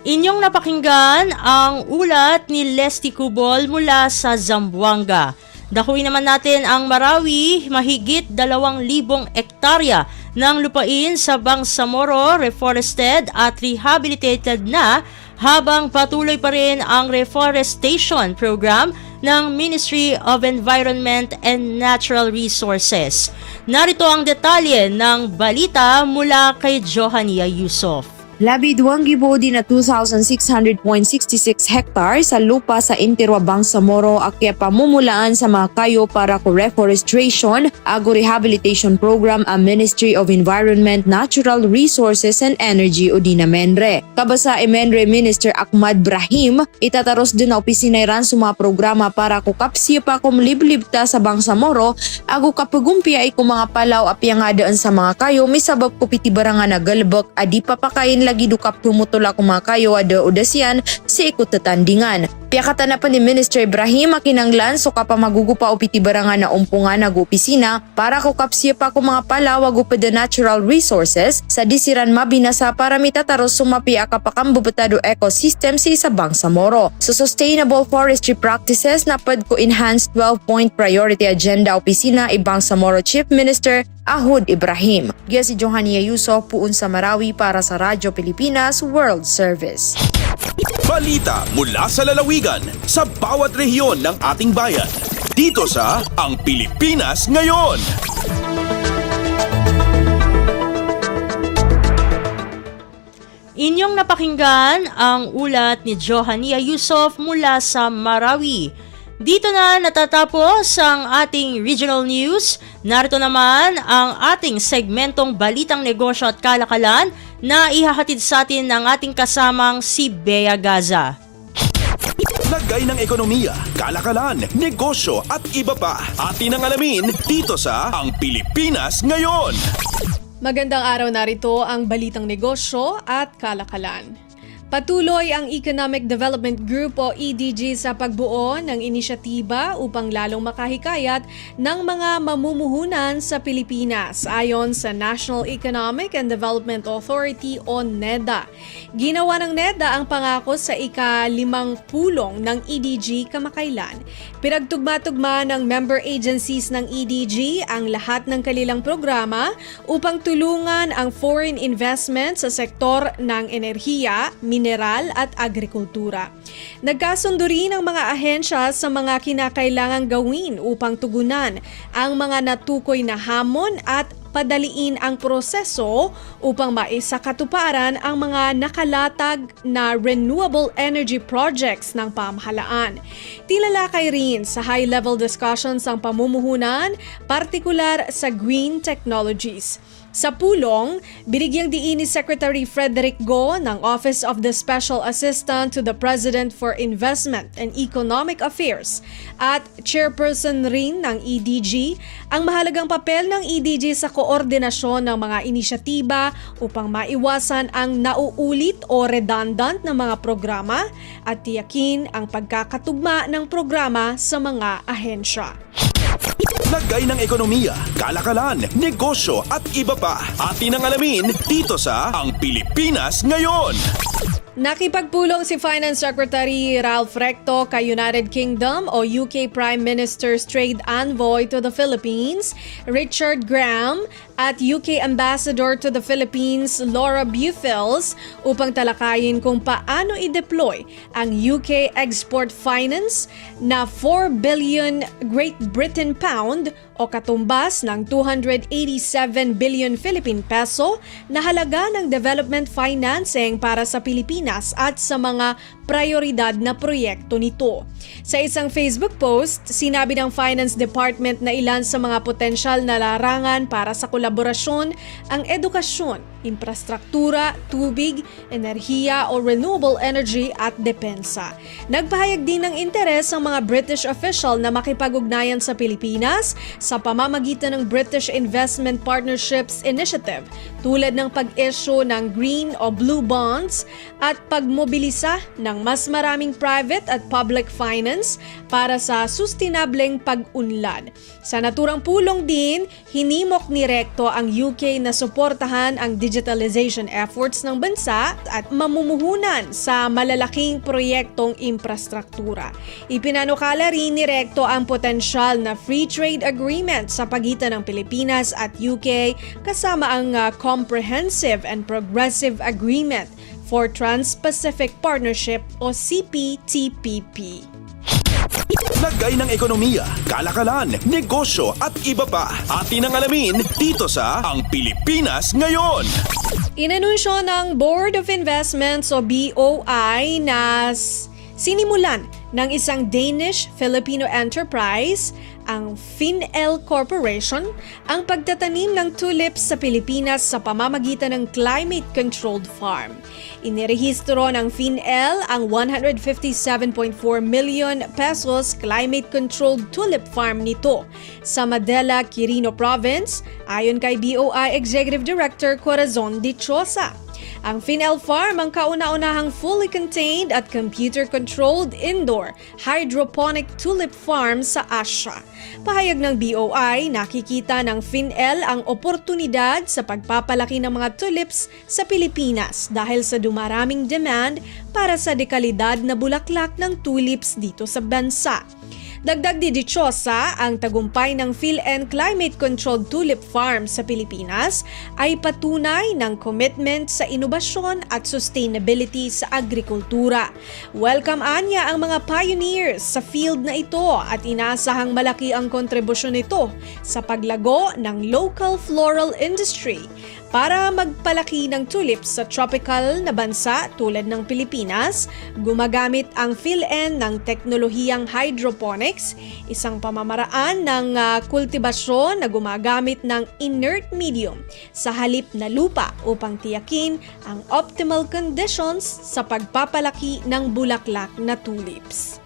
Inyong napakinggan ang ulat ni Lesty Cubol mula sa Zamboanga. Dakuin naman natin ang Marawi, mahigit 2,000 ektarya ng lupain sa Bangsamoro reforested at rehabilitated na habang patuloy pa rin ang reforestation program ng Ministry of Environment and Natural Resources. Narito ang detalye ng balita mula kay Johania Yusof. Labi duwang gibuo din na 2,600.66 hektar sa lupa sa Intirwa Bangsamoro akya pamumulaan sa mga kayo para ko reforestation ago rehabilitation program ang Ministry of Environment, Natural Resources and Energy o DINAMENRE. Kabasa Emenre Minister Ahmad Brahim, itataros din na opisina iran sa mga programa para ko kapsiya pa kum liblibta sa Bangsamoro ago kapagumpia ay kung mga palaw apyang adaan sa mga kayo may sabab ko pitibarangan na galbak adi papakain lagi dukap tumutula kung mga kayo ada udasyan sa ikot tatandingan. Piyakatan na pa ni Minister Ibrahim makinanglan so kapamagugupa o pitibarangan na umpungan na opisina para ko kapsiya pa kung mga palawag o the natural resources sa disiran mabinasa para mitataros sumapi akapakambubutado ecosystem sa isa Bangsamoro. So sustainable forestry practices na pad ko enhanced 12-point priority agenda opisina ibang Bangsamoro Chief Minister Ahud Ibrahim. Gia si Johania Yusuf puun sa Marawi para sa Radyo Pilipinas World Service. Balita mula sa lalawigan sa bawat rehiyon ng ating bayan. Dito sa Ang Pilipinas Ngayon. Inyong napakinggan ang ulat ni Johania Yusuf mula sa Marawi. Dito na natatapos ang ating regional news. Narito naman ang ating segmentong Balitang Negosyo at Kalakalan na ihahatid sa atin ng ating kasamang si Bea Gaza. Lagay ng ekonomiya, kalakalan, negosyo at iba pa. Atin ang alamin dito sa Ang Pilipinas Ngayon. Magandang araw, narito ang Balitang Negosyo at Kalakalan. Patuloy ang Economic Development Group o EDG sa pagbuo ng inisyatiba upang lalong makahikayat ng mga mamumuhunan sa Pilipinas ayon sa National Economic and Development Authority o NEDA. Ginawa ng NEDA ang pangako sa ika-5 pulong ng EDG kamakailan. Pinagtugma-tugma ng member agencies ng EDG ang lahat ng kanilang programa upang tulungan ang foreign investment sa sektor ng enerhiya, mineral at agrikultura. Nagkasundo rin ang mga ahensya sa mga kinakailangang gawin upang tugunan ang mga natukoy na hamon at padaliin ang proseso upang maisakatuparan ang mga nakalatag na renewable energy projects ng pamahalaan. Tilalakay rin sa high-level discussions ang pamumuhunan, partikular sa green technologies. Sa pulong, binigyang diin ni Secretary Frederick Go ng Office of the Special Assistant to the President for Investment and Economic Affairs at Chairperson rin ng EDG ang mahalagang papel ng EDG sa koordinasyon ng mga inisyatiba upang maiwasan ang nauulit o redundant na mga programa at tiyakin ang pagkakatugma ng programa sa mga ahensya. Lagay ng ekonomiya, kalakalan, negosyo at iba pa. Atin ang alamin dito sa Ang Pilipinas Ngayon. Nakipagpulong si Finance Secretary Ralph Recto kay United Kingdom o UK Prime Minister's Trade Envoy to the Philippines, Richard Graham, at UK Ambassador to the Philippines, Laura Bufels, upang talakayin kung paano i-deploy ang UK Export Finance na 4 billion Great Britain pound o katumbas ng 287 billion Philippine peso na halaga ng development financing para sa Pilipinas at sa mga prioridad na proyekto nito. Sa isang Facebook post, sinabi ng Finance Department na ilan sa mga potensyal na larangan para sa kolaborasyon ang edukasyon, infrastruktura, tubig, enerhiya o renewable energy at depensa. Nagpahayag din ng interes ang mga British official na makipag-ugnayan sa Pilipinas sa pamamagitan ng British Investment Partnerships Initiative tulad ng pag-issue ng green o blue bonds at pagmobilisa ng mas maraming private at public finance para sa sustainableng pag-unlad. Sa naturang pulong din, hinimok ni Recto ang UK na suportahan ang digitalization efforts ng bansa at mamumuhunan sa malalaking proyektong infrastruktura. Ipinanukala rin ni Recto ang potensyal na free trade agreement sa pagitan ng Pilipinas at UK kasama ang Comprehensive and Progressive Agreement for Trans-Pacific Partnership o CPTPP. Lagay ng ekonomiya, kalakalan, negosyo at iba pa. Atin ang alamin dito sa Ang Pilipinas Ngayon. Inanunsyo ng Board of Investments o BOI na sinimulan ng isang Danish-Filipino enterprise, ang FinL Corporation, ang pagtatanim ng tulips sa Pilipinas sa pamamagitan ng climate-controlled farm. Inirehistro ng FinL ang 157.4 million pesos climate-controlled tulip farm nito sa Madela, Quirino Province, ayon kay BOI Executive Director Corazon Dichosa. Ang FinL Farm ang kauna-unahang fully contained at computer-controlled indoor hydroponic tulip farm sa Asia. Pahayag ng BOI, nakikita ng FinL ang oportunidad sa pagpapalaki ng mga tulips sa Pilipinas dahil sa dumaraming demand para sa dekalidad na bulaklak ng tulips dito sa bansa. Dagdag di Dichosa, ang tagumpay ng PhilN climate-controlled tulip farm sa Pilipinas ay patunay ng commitment sa inobasyon at sustainability sa agrikultura. Welcome anya ang mga pioneers sa field na ito at inaasahang malaki ang kontribusyon nito sa paglago ng local floral industry. Para magpalaki ng tulips sa tropical na bansa tulad ng Pilipinas, gumagamit ang PhilN ng teknolohiyang hydroponics, isang pamamaraan ng kultibasyon na gumagamit ng inert medium sa halip na lupa upang tiyakin ang optimal conditions sa pagpapalaki ng bulaklak na tulips.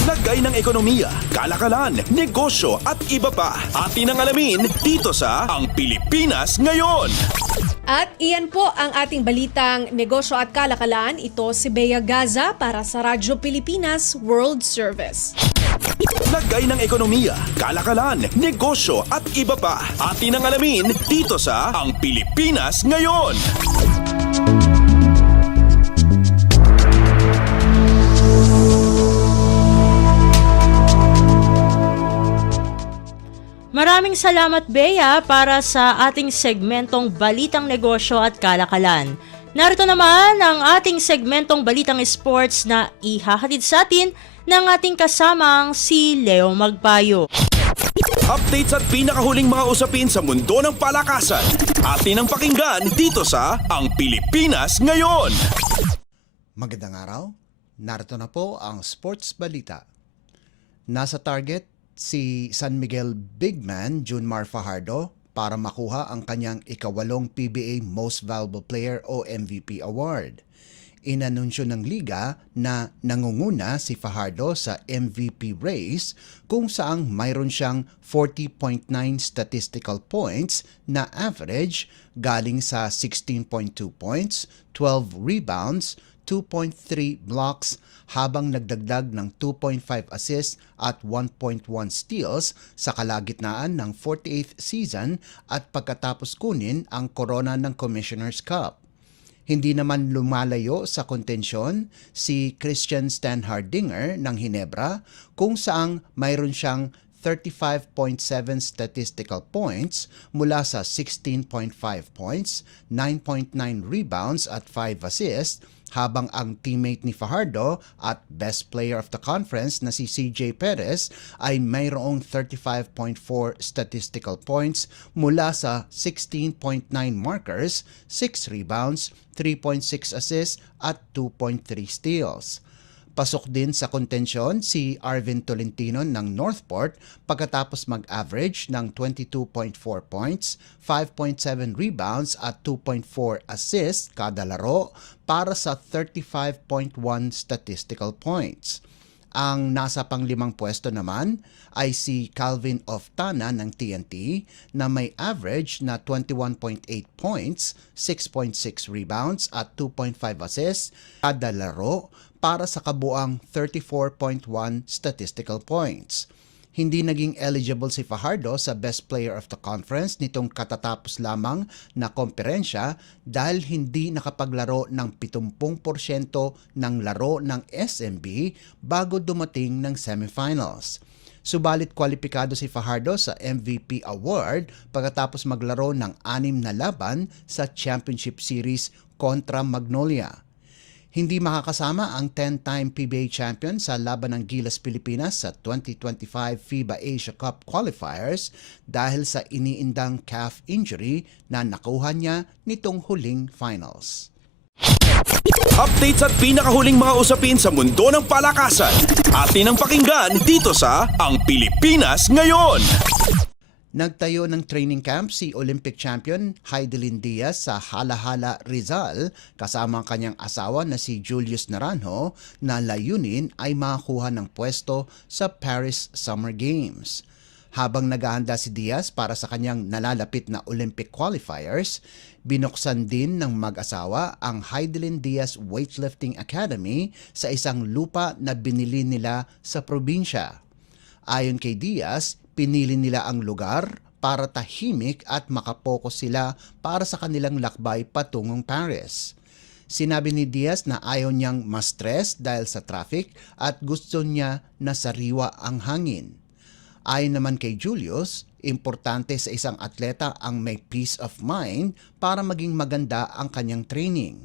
Lagay ng ekonomiya, kalakalan, negosyo at iba pa. Atin ang alamin dito sa Ang Pilipinas Ngayon. At iyan po ang ating balitang negosyo at kalakalan. Ito si Bea Gaza para sa Radyo Pilipinas World Service. Lagay ng ekonomiya, kalakalan, negosyo at iba pa. Atin ang alamin dito sa Ang Pilipinas Ngayon. Maraming salamat, Bea, para sa ating segmentong Balitang Negosyo at Kalakalan. Narito naman ang ating segmentong Balitang Sports na ihahatid sa atin ng ating kasamang si Leo Magpayo. Updates at pinakahuling mga usapin sa mundo ng palakasan. Atin ang pakinggan dito sa Ang Pilipinas Ngayon. Magandang araw. Narito na po ang Sports Balita. Nasa target si San Miguel bigman Junmar Fajardo para makuha ang kanyang ikawalong PBA Most Valuable Player o MVP award. Inanunsyo ng liga na nangunguna si Fajardo sa MVP race kung saang mayroon siyang 40.9 statistical points na average galing sa 16.2 points, 12 rebounds, 2.3 blocks habang nagdagdag ng 2.5 assists at 1.1 steals sa kalagitnaan ng 48th season at pagkatapos kunin ang korona ng Commissioner's Cup. Hindi naman lumalayo sa kontensyon si Christian Stan Hardinger ng Ginebra kung saang mayroon siyang 35.7 statistical points mula sa 16.5 points, 9.9 rebounds at 5 assists, habang ang teammate ni Fajardo at best player of the conference na si CJ Perez ay mayroong 35.4 statistical points mula sa 16.9 markers, 6 rebounds, 3.6 assists at 2.3 steals. Pasok din sa kontensyon si Arvin Tolentino ng Northport pagkatapos mag-average ng 22.4 points, 5.7 rebounds at 2.4 assists kada laro para sa 35.1 statistical points. Ang nasa panglimang pwesto naman ay si Calvin Oftana ng TNT na may average na 21.8 points, 6.6 rebounds at 2.5 assists kada laro para sa kabuang 34.1 statistical points. Hindi naging eligible si Fajardo sa Best Player of the Conference nitong katatapos lamang na komperensya dahil hindi nakapaglaro ng 70% ng laro ng SMB bago dumating ng semifinals. Subalit kwalipikado si Fajardo sa MVP award pagkatapos maglaro ng 6 na laban sa Championship Series kontra Magnolia. Hindi makakasama ang 10-time PBA champion sa laban ng Gilas Pilipinas sa 2025 FIBA Asia Cup qualifiers dahil sa iniindang calf injury na nakuha niya nitong huling finals. Updates at pinakahuling mga usapin sa mundo ng palakasan. Atin ang pakinggan dito sa Ang Pilipinas Ngayon. Nagtayo ng training camp si Olympic champion Heidelin Diaz sa Halahala, Rizal kasama ang kanyang asawa na si Julius Naranjo na layunin ay makakuha ng pwesto sa Paris Summer Games. Habang naghahanda si Diaz para sa kanyang nalalapit na Olympic qualifiers, binuksan din ng mag-asawa ang Heidelin Diaz Weightlifting Academy sa isang lupa na binili nila sa probinsya. Ayon kay Diaz, pinili nila ang lugar para tahimik at makapokus sila para sa kanilang lakbay patungong Paris. Sinabi ni Diaz na ayaw niyang ma-stress dahil sa traffic at gusto niya na sariwa ang hangin. Ayon naman kay Julius, importante sa isang atleta ang may peace of mind para maging maganda ang kanyang training.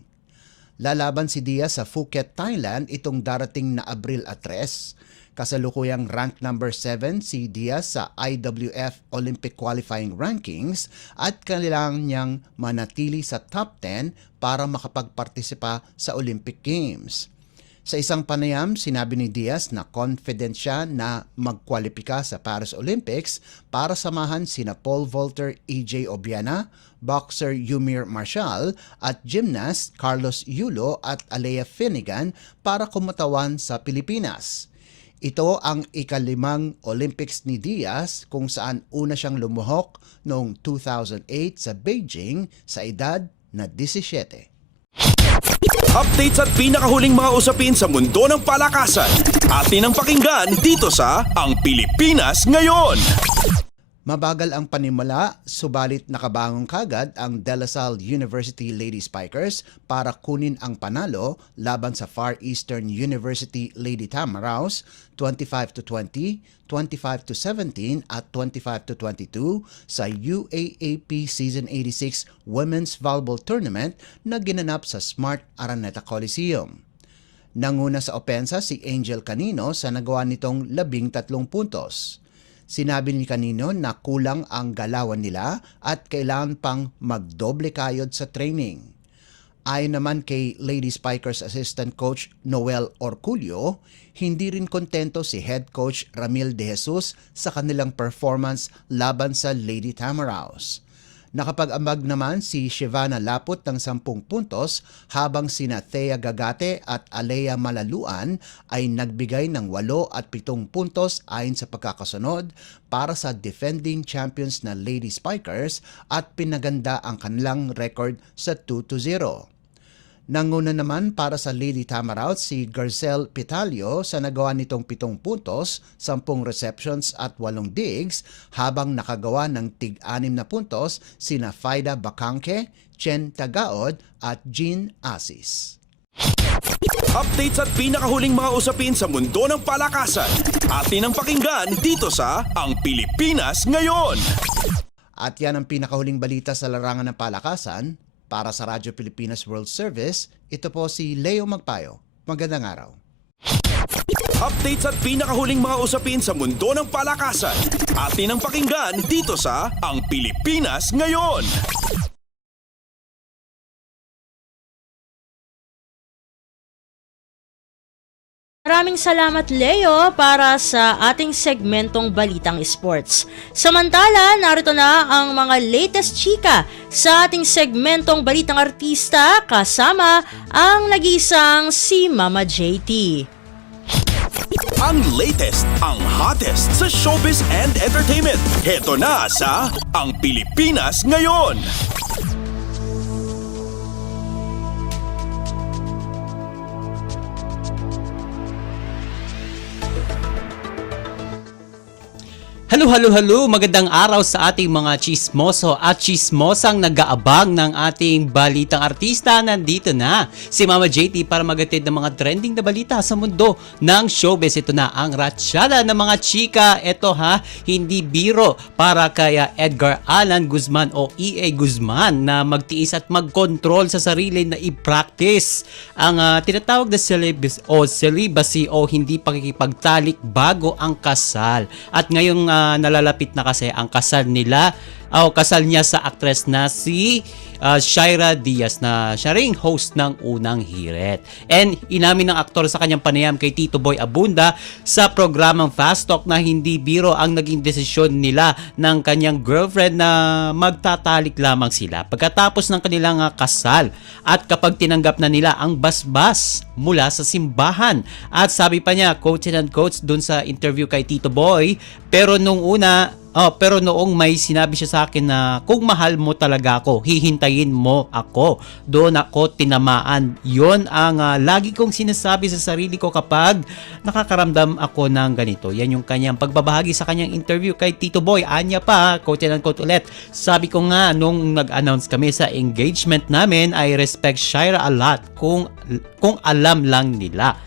Lalaban si Diaz sa Phuket, Thailand itong darating na Abril 3. Kasalukuyang rank number 7 si Diaz sa IWF Olympic Qualifying Rankings at kailangan niyang manatili sa top 10 para makapagpartisipa sa Olympic Games. Sa isang panayam, sinabi ni Diaz na confident siya na magkwalipika sa Paris Olympics para samahan sina Paul Volter, EJ Obiana, boxer Yumir Marshall at gymnast Carlos Yulo at Alea Finnegan para kumutawan sa Pilipinas. Ito ang ika-5 Olympics ni Diaz kung saan una siyang lumuhok noong 2008 sa Beijing sa edad na 17. Updates at pinakahuling mga usapin sa mundo ng palakasan. Atin ang pakinggan dito sa Ang Pilipinas Ngayon. Mabagal ang panimula, subalit nakabangon kagad ang De La Salle University Lady Spikers para kunin ang panalo laban sa Far Eastern University Lady Tamaraws 25-20, 25-17 at 25-22 sa UAAP Season 86 Women's Volleyball Tournament na ginanap sa Smart Araneta Coliseum. Nanguna sa opensa si Angel Canino sa nagawa nitong 13 puntos. Sinabi ni Canino na kulang ang galawan nila at kailangan pang magdoble kayod sa training. Ayon naman kay Lady Spikers Assistant Coach Noel Orculio, hindi rin kontento si Head Coach Ramil De Jesus sa kanilang performance laban sa Lady Tamaraws. Nakapag-ambag naman si Shivana Laput ng 10 puntos habang sina Thea Gagate at Alea Malaluan ay nagbigay ng 8 at 7 puntos ayon sa pagkakasunod para sa defending champions na Lady Spikers at pinaganda ang kanilang record sa 2-0. Nanguna naman para sa Lady Tamaraws si Garcelle Pitalio sa nagawa nitong 7 puntos, 10 receptions at 8 digs habang nakagawa ng tig-6 na puntos sina Faida Bacangke, Chen Tagaod at Jean Asis. Updates at pinakahuling mga usapin sa mundo ng palakasan. Atin ang pakinggan dito sa Ang Pilipinas Ngayon. At yan ang pinakahuling balita sa larangan ng palakasan. Para sa Radyo Pilipinas World Service, ito po si Leo Magpayo. Magandang araw. Updates at pinakahuling mga usapin sa mundo ng palakasan. Atin ang pakinggan dito sa Ang Pilipinas Ngayon. Maraming salamat Leo para sa ating segmentong Balitang Sports. Samantala, narito na ang mga latest chika sa ating segmentong Balitang Artista kasama ang nag-iisang si Mama JT. Ang latest, ang hottest sa showbiz and entertainment. Heto na sa Ang Pilipinas Ngayon. Halo, magandang araw sa ating mga chismoso at chismosang nag-aabang ng ating balitang artista. Nandito na si Mama JT para magatid ng mga trending na balita sa mundo ng showbiz. Ito na ang ratsyada ng mga chika. Ito hindi biro para kaya Edgar Allan Guzman o E.A. Guzman na magtiis at magkontrol sa sarili na i-practice ang tinatawag na celibacy o hindi pakikipagtalik bago ang kasal. At ngayong nalalapit na kasi ang kasal nila o kasal niya sa actress na si Shaira Diaz na siya ring host ng Unang Hirit. And inamin ng aktor sa kanyang panayam kay Tito Boy Abunda sa programang Fast Talk na hindi biro ang naging desisyon nila ng kanyang girlfriend na magtatalik lamang sila pagkatapos ng kanilang kasal at kapag tinanggap na nila ang basbas mula sa simbahan. At sabi pa niya, quotes and quotes dun sa interview kay Tito Boy, pero noong may sinabi siya sa akin na kung mahal mo talaga ako, hihintayin mo ako. Doon ako tinamaan. Yon ang lagi kong sinasabi sa sarili ko kapag nakakaramdam ako ng ganito. Yan yung kanyang pagbabahagi sa kanyang interview kay Tito Boy. Anya pa, quote and quote ulit. Sabi ko nga nung nag-announce kami sa engagement namin, I respect Shaira a lot kung alam lang nila.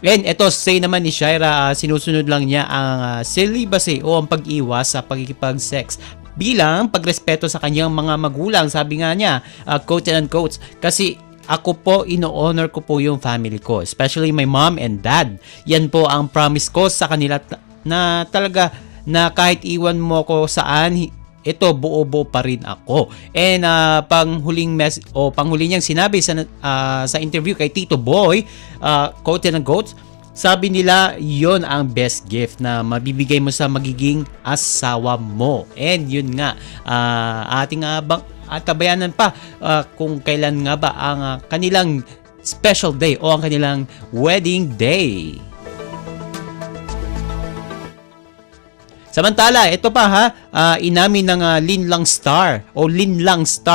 And ito, say naman ni Shaira, sinusunod lang niya ang celibacy o ang pag-iwas sa pagkikipag-sex bilang pagrespeto sa kanyang mga magulang. Sabi nga niya, quote and quotes, kasi ako po, ino-honor ko po yung family ko, especially my mom and dad. Yan po ang promise ko sa kanila na talaga na kahit iwan mo ko saan, ito buo-buo pa rin ako. And panghuli niyang sinabi sa interview kay Tito Boy, quote and quote, sabi nila yon ang best gift na mabibigay mo sa magiging asawa mo. And yun nga, ating tabayanan pa kung kailan nga ba ang kanilang special day o ang kanilang wedding day. Samantala, ito pa inamin ng linlang star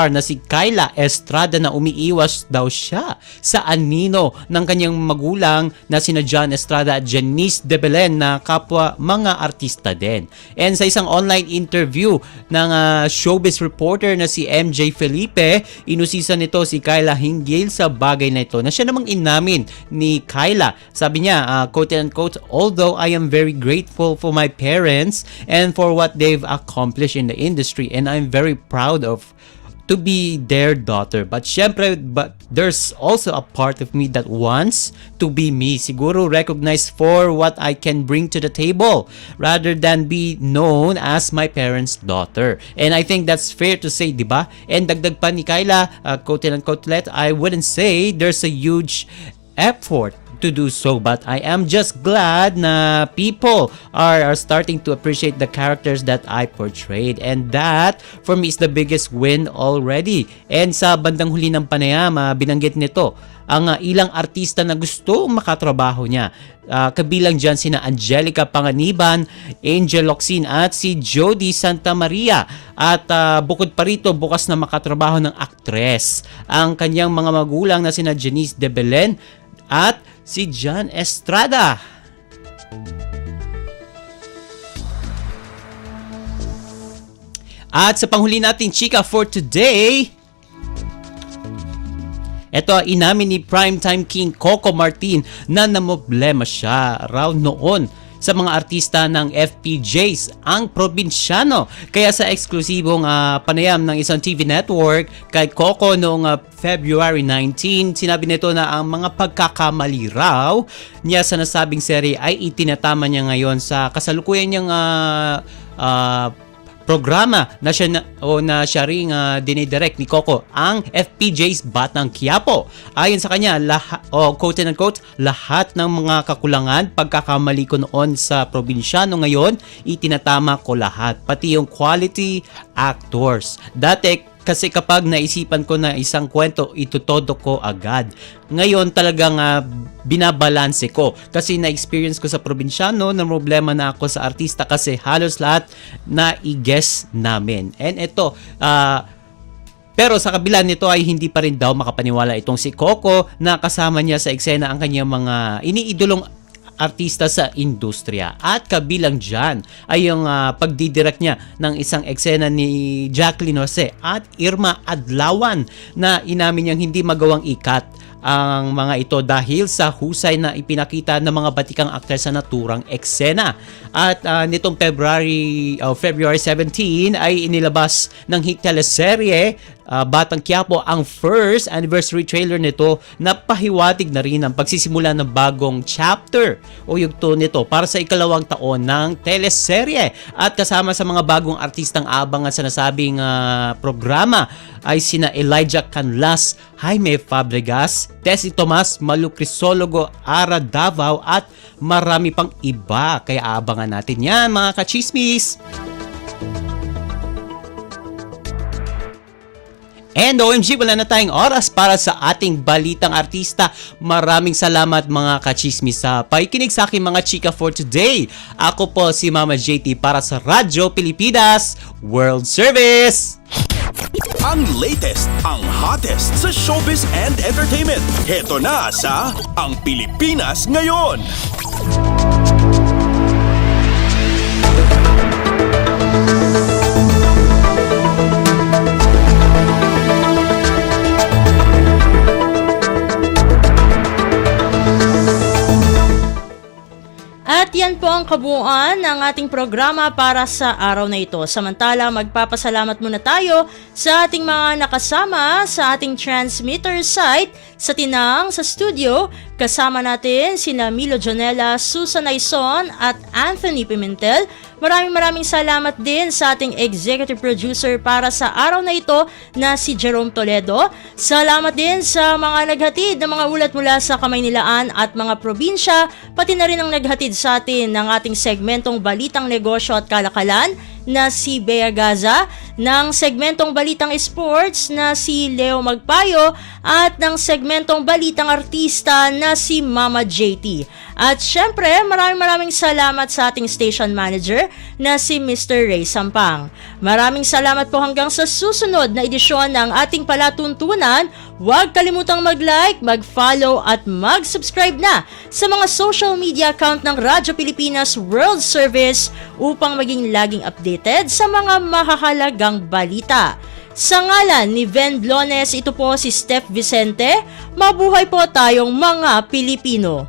na si Kyla Estrada na umiiwas daw siya sa anino ng kanyang magulang na sina John Estrada at Janice de Belen na kapwa mga artista din. And sa isang online interview ng showbiz reporter na si MJ Felipe, inusisan nito si Kyla hinggil sa bagay na ito na siya namang inamin ni Kyla. Sabi niya, quote and quote, although I am very grateful for my parents and for what they've accomplished in the industry, and I'm very proud of to be their daughter. But there's also a part of me that wants to be me. Siguro recognized for what I can bring to the table rather than be known as my parents' daughter. And I think that's fair to say, diba? And dagdag pa ni Kyla, quote and quote, I wouldn't say there's a huge effort to do so, but I am just glad na people are starting to appreciate the characters that I portrayed, and that for me is the biggest win already. And sa bandang huli ng panayam, binanggit nito ang ilang artista na gusto makatrabaho niya. Kabilang dyan sina Angelica Panganiban, Angel Locsin at si Jody Santa Maria. At bukod pa rito, bukas na makatrabaho ng aktres ang kanyang mga magulang na sina Janice de Belen at si John Estrada. At sa panghuli nating chika for today, ito, inamin ni primetime king Coco Martin na namoblema siya raw noon sa mga artista ng FPJs ang probinsyano. Kaya sa eksklusibong panayam ng isang TV network kay Coco noong February 19, sinabi nito na ang mga pagkakamali raw niya sa nasabing serye ay itinatama niya ngayon sa kasalukuyan niyang programa na siya ring dinidirect ni Coco, ang FPJ's Batang Quiapo. Ayon sa kanya, quote and quote, lahat ng mga kakulangan, pagkakamali ko noon sa probinsyano ngayon, itinatama ko lahat, pati yung quality actors. Dati kasi kapag naisipan ko na isang kwento, itutodo ko agad. Ngayon talagang binabalanse ko. Kasi na-experience ko sa probinsyano na problema na ako sa artista kasi halos lahat na i-guess namin. And ito, pero sa kabila nito ay hindi pa rin daw makapaniwala itong si Coco na kasama niya sa eksena ang kanyang mga iniidolong artista sa industriya. At kabilang dyan ay yung pagdidirect niya ng isang eksena ni Jacqueline Jose at Irma Adlawan na inamin niyang hindi magawang ikat ang mga ito dahil sa husay na ipinakita ng mga batikang aktres sa naturang eksena. At nitong February 17 ay inilabas ng hit teleserye Batang Quiapo ang first anniversary trailer nito na pahiwatig na rin ang pagsisimula ng bagong chapter o yugto nito para sa ikalawang taon ng teleserye. At kasama sa mga bagong artistang abangan sa nasabing programa ay sina Elijah Canlas, Jaime Fabregas, Tessie Tomas, Malu Crisologo, Ara Davao at marami pang iba. Kaya abangan natin yan mga kachismis! And OMG, wala na tayong oras para sa ating balitang artista. Maraming salamat mga kachismis sa pakikinig sa aking mga chika for today. Ako po si Mama JT para sa Radyo Pilipinas World Service. Ang latest, ang hottest sa showbiz and entertainment. Heto na sa Ang Pilipinas Ngayon. At yan po ang kabuuan ng ating programa para sa araw na ito. Samantala, magpapasalamat muna tayo sa ating mga nakasama sa ating transmitter site sa Tinang, sa studio. Kasama natin sina Milo Jonella, Susan Aison at Anthony Pimentel. Maraming salamat din sa ating executive producer para sa araw na ito na si Jerome Toledo. Salamat din sa mga naghatid ng mga ulat mula sa Kamaynilaan at mga probinsya, pati na rin ang naghatid sa atin ng ating segmentong Balitang Negosyo at Kalakalan na si Bea Gaza, ng segmentong Balitang Sports na si Leo Magpayo at ng segmentong Balitang Artista na si Mama JT. At syempre, maraming salamat sa ating station manager na si Mr. Ray Sampang. Maraming salamat po hanggang sa susunod na edisyon ng ating palatuntunan. Huwag kalimutang mag-like, mag-follow at mag-subscribe na sa mga social media account ng Radyo Pilipinas World Service upang maging laging updated sa mga mahahalagang balita. Sa ngalan ni Ven Blones, ito po si Steph Vicente. Mabuhay po tayong mga Pilipino.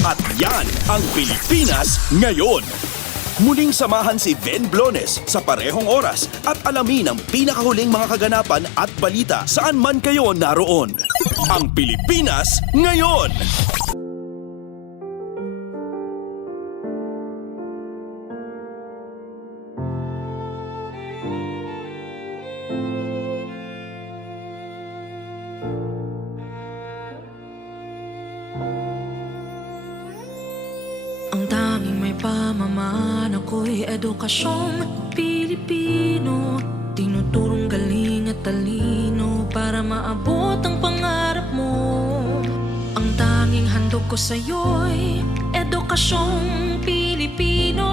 At yan ang Pilipinas Ngayon. Muling samahan si Ben Blones sa parehong oras at alamin ang pinakahuling mga kaganapan at balita saan man kayo naroon. Ang Pilipinas Ngayon! Ang tanging may pamamaan ako'y edukasyong Pilipino. Tinuturong galing at talino para maabot ang pangarap mo. Ang tanging handog ko sa'yo'y edukasyong Pilipino.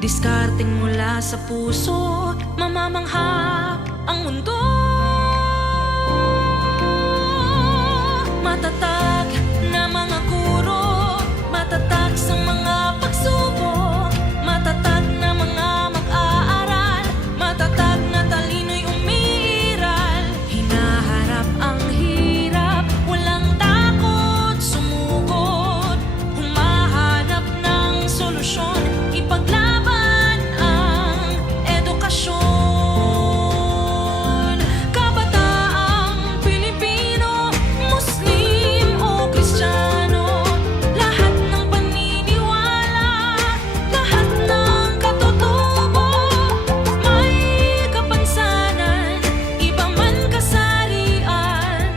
Diskarteng mula sa puso, mamamanghap ang mundo. Matatag na mga guro, matatag sa mga pagsubok, matatag na mga mag-aaral, matatag na talino'y umiiral. Hinaharap ang hirap, walang takot sumugod, humahanap ng solusyon, ipaglaban ang edukasyon. Kabataang Pilipino, Muslim o Kristiyano, lahat ng paniniwala, lahat ng katutubo, may kapansanan, iba man kasarian.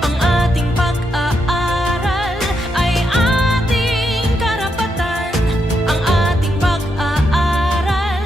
Ang ating pag-aaral ay ating karapatan. Ang ating pag-aaral,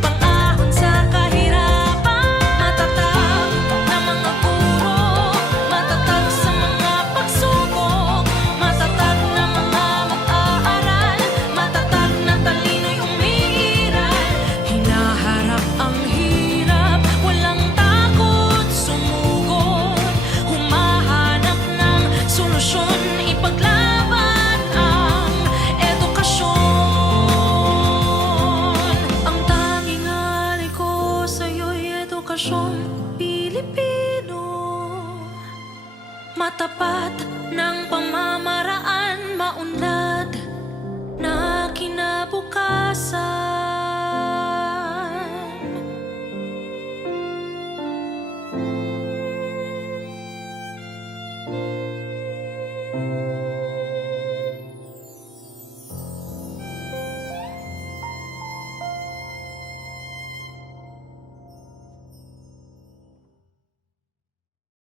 pang-ahon sa kahirapan. Matatag na mga guro, matatag sa mga pagsubok, matatag na mga mag-aaral, matatag na talino'y umiiral. Hinaharap ang hirap, walang takot sumugod, humahanap ng solusyon, ipaglaban ang tapat ng pamamaraan maunlad na kinabukasan.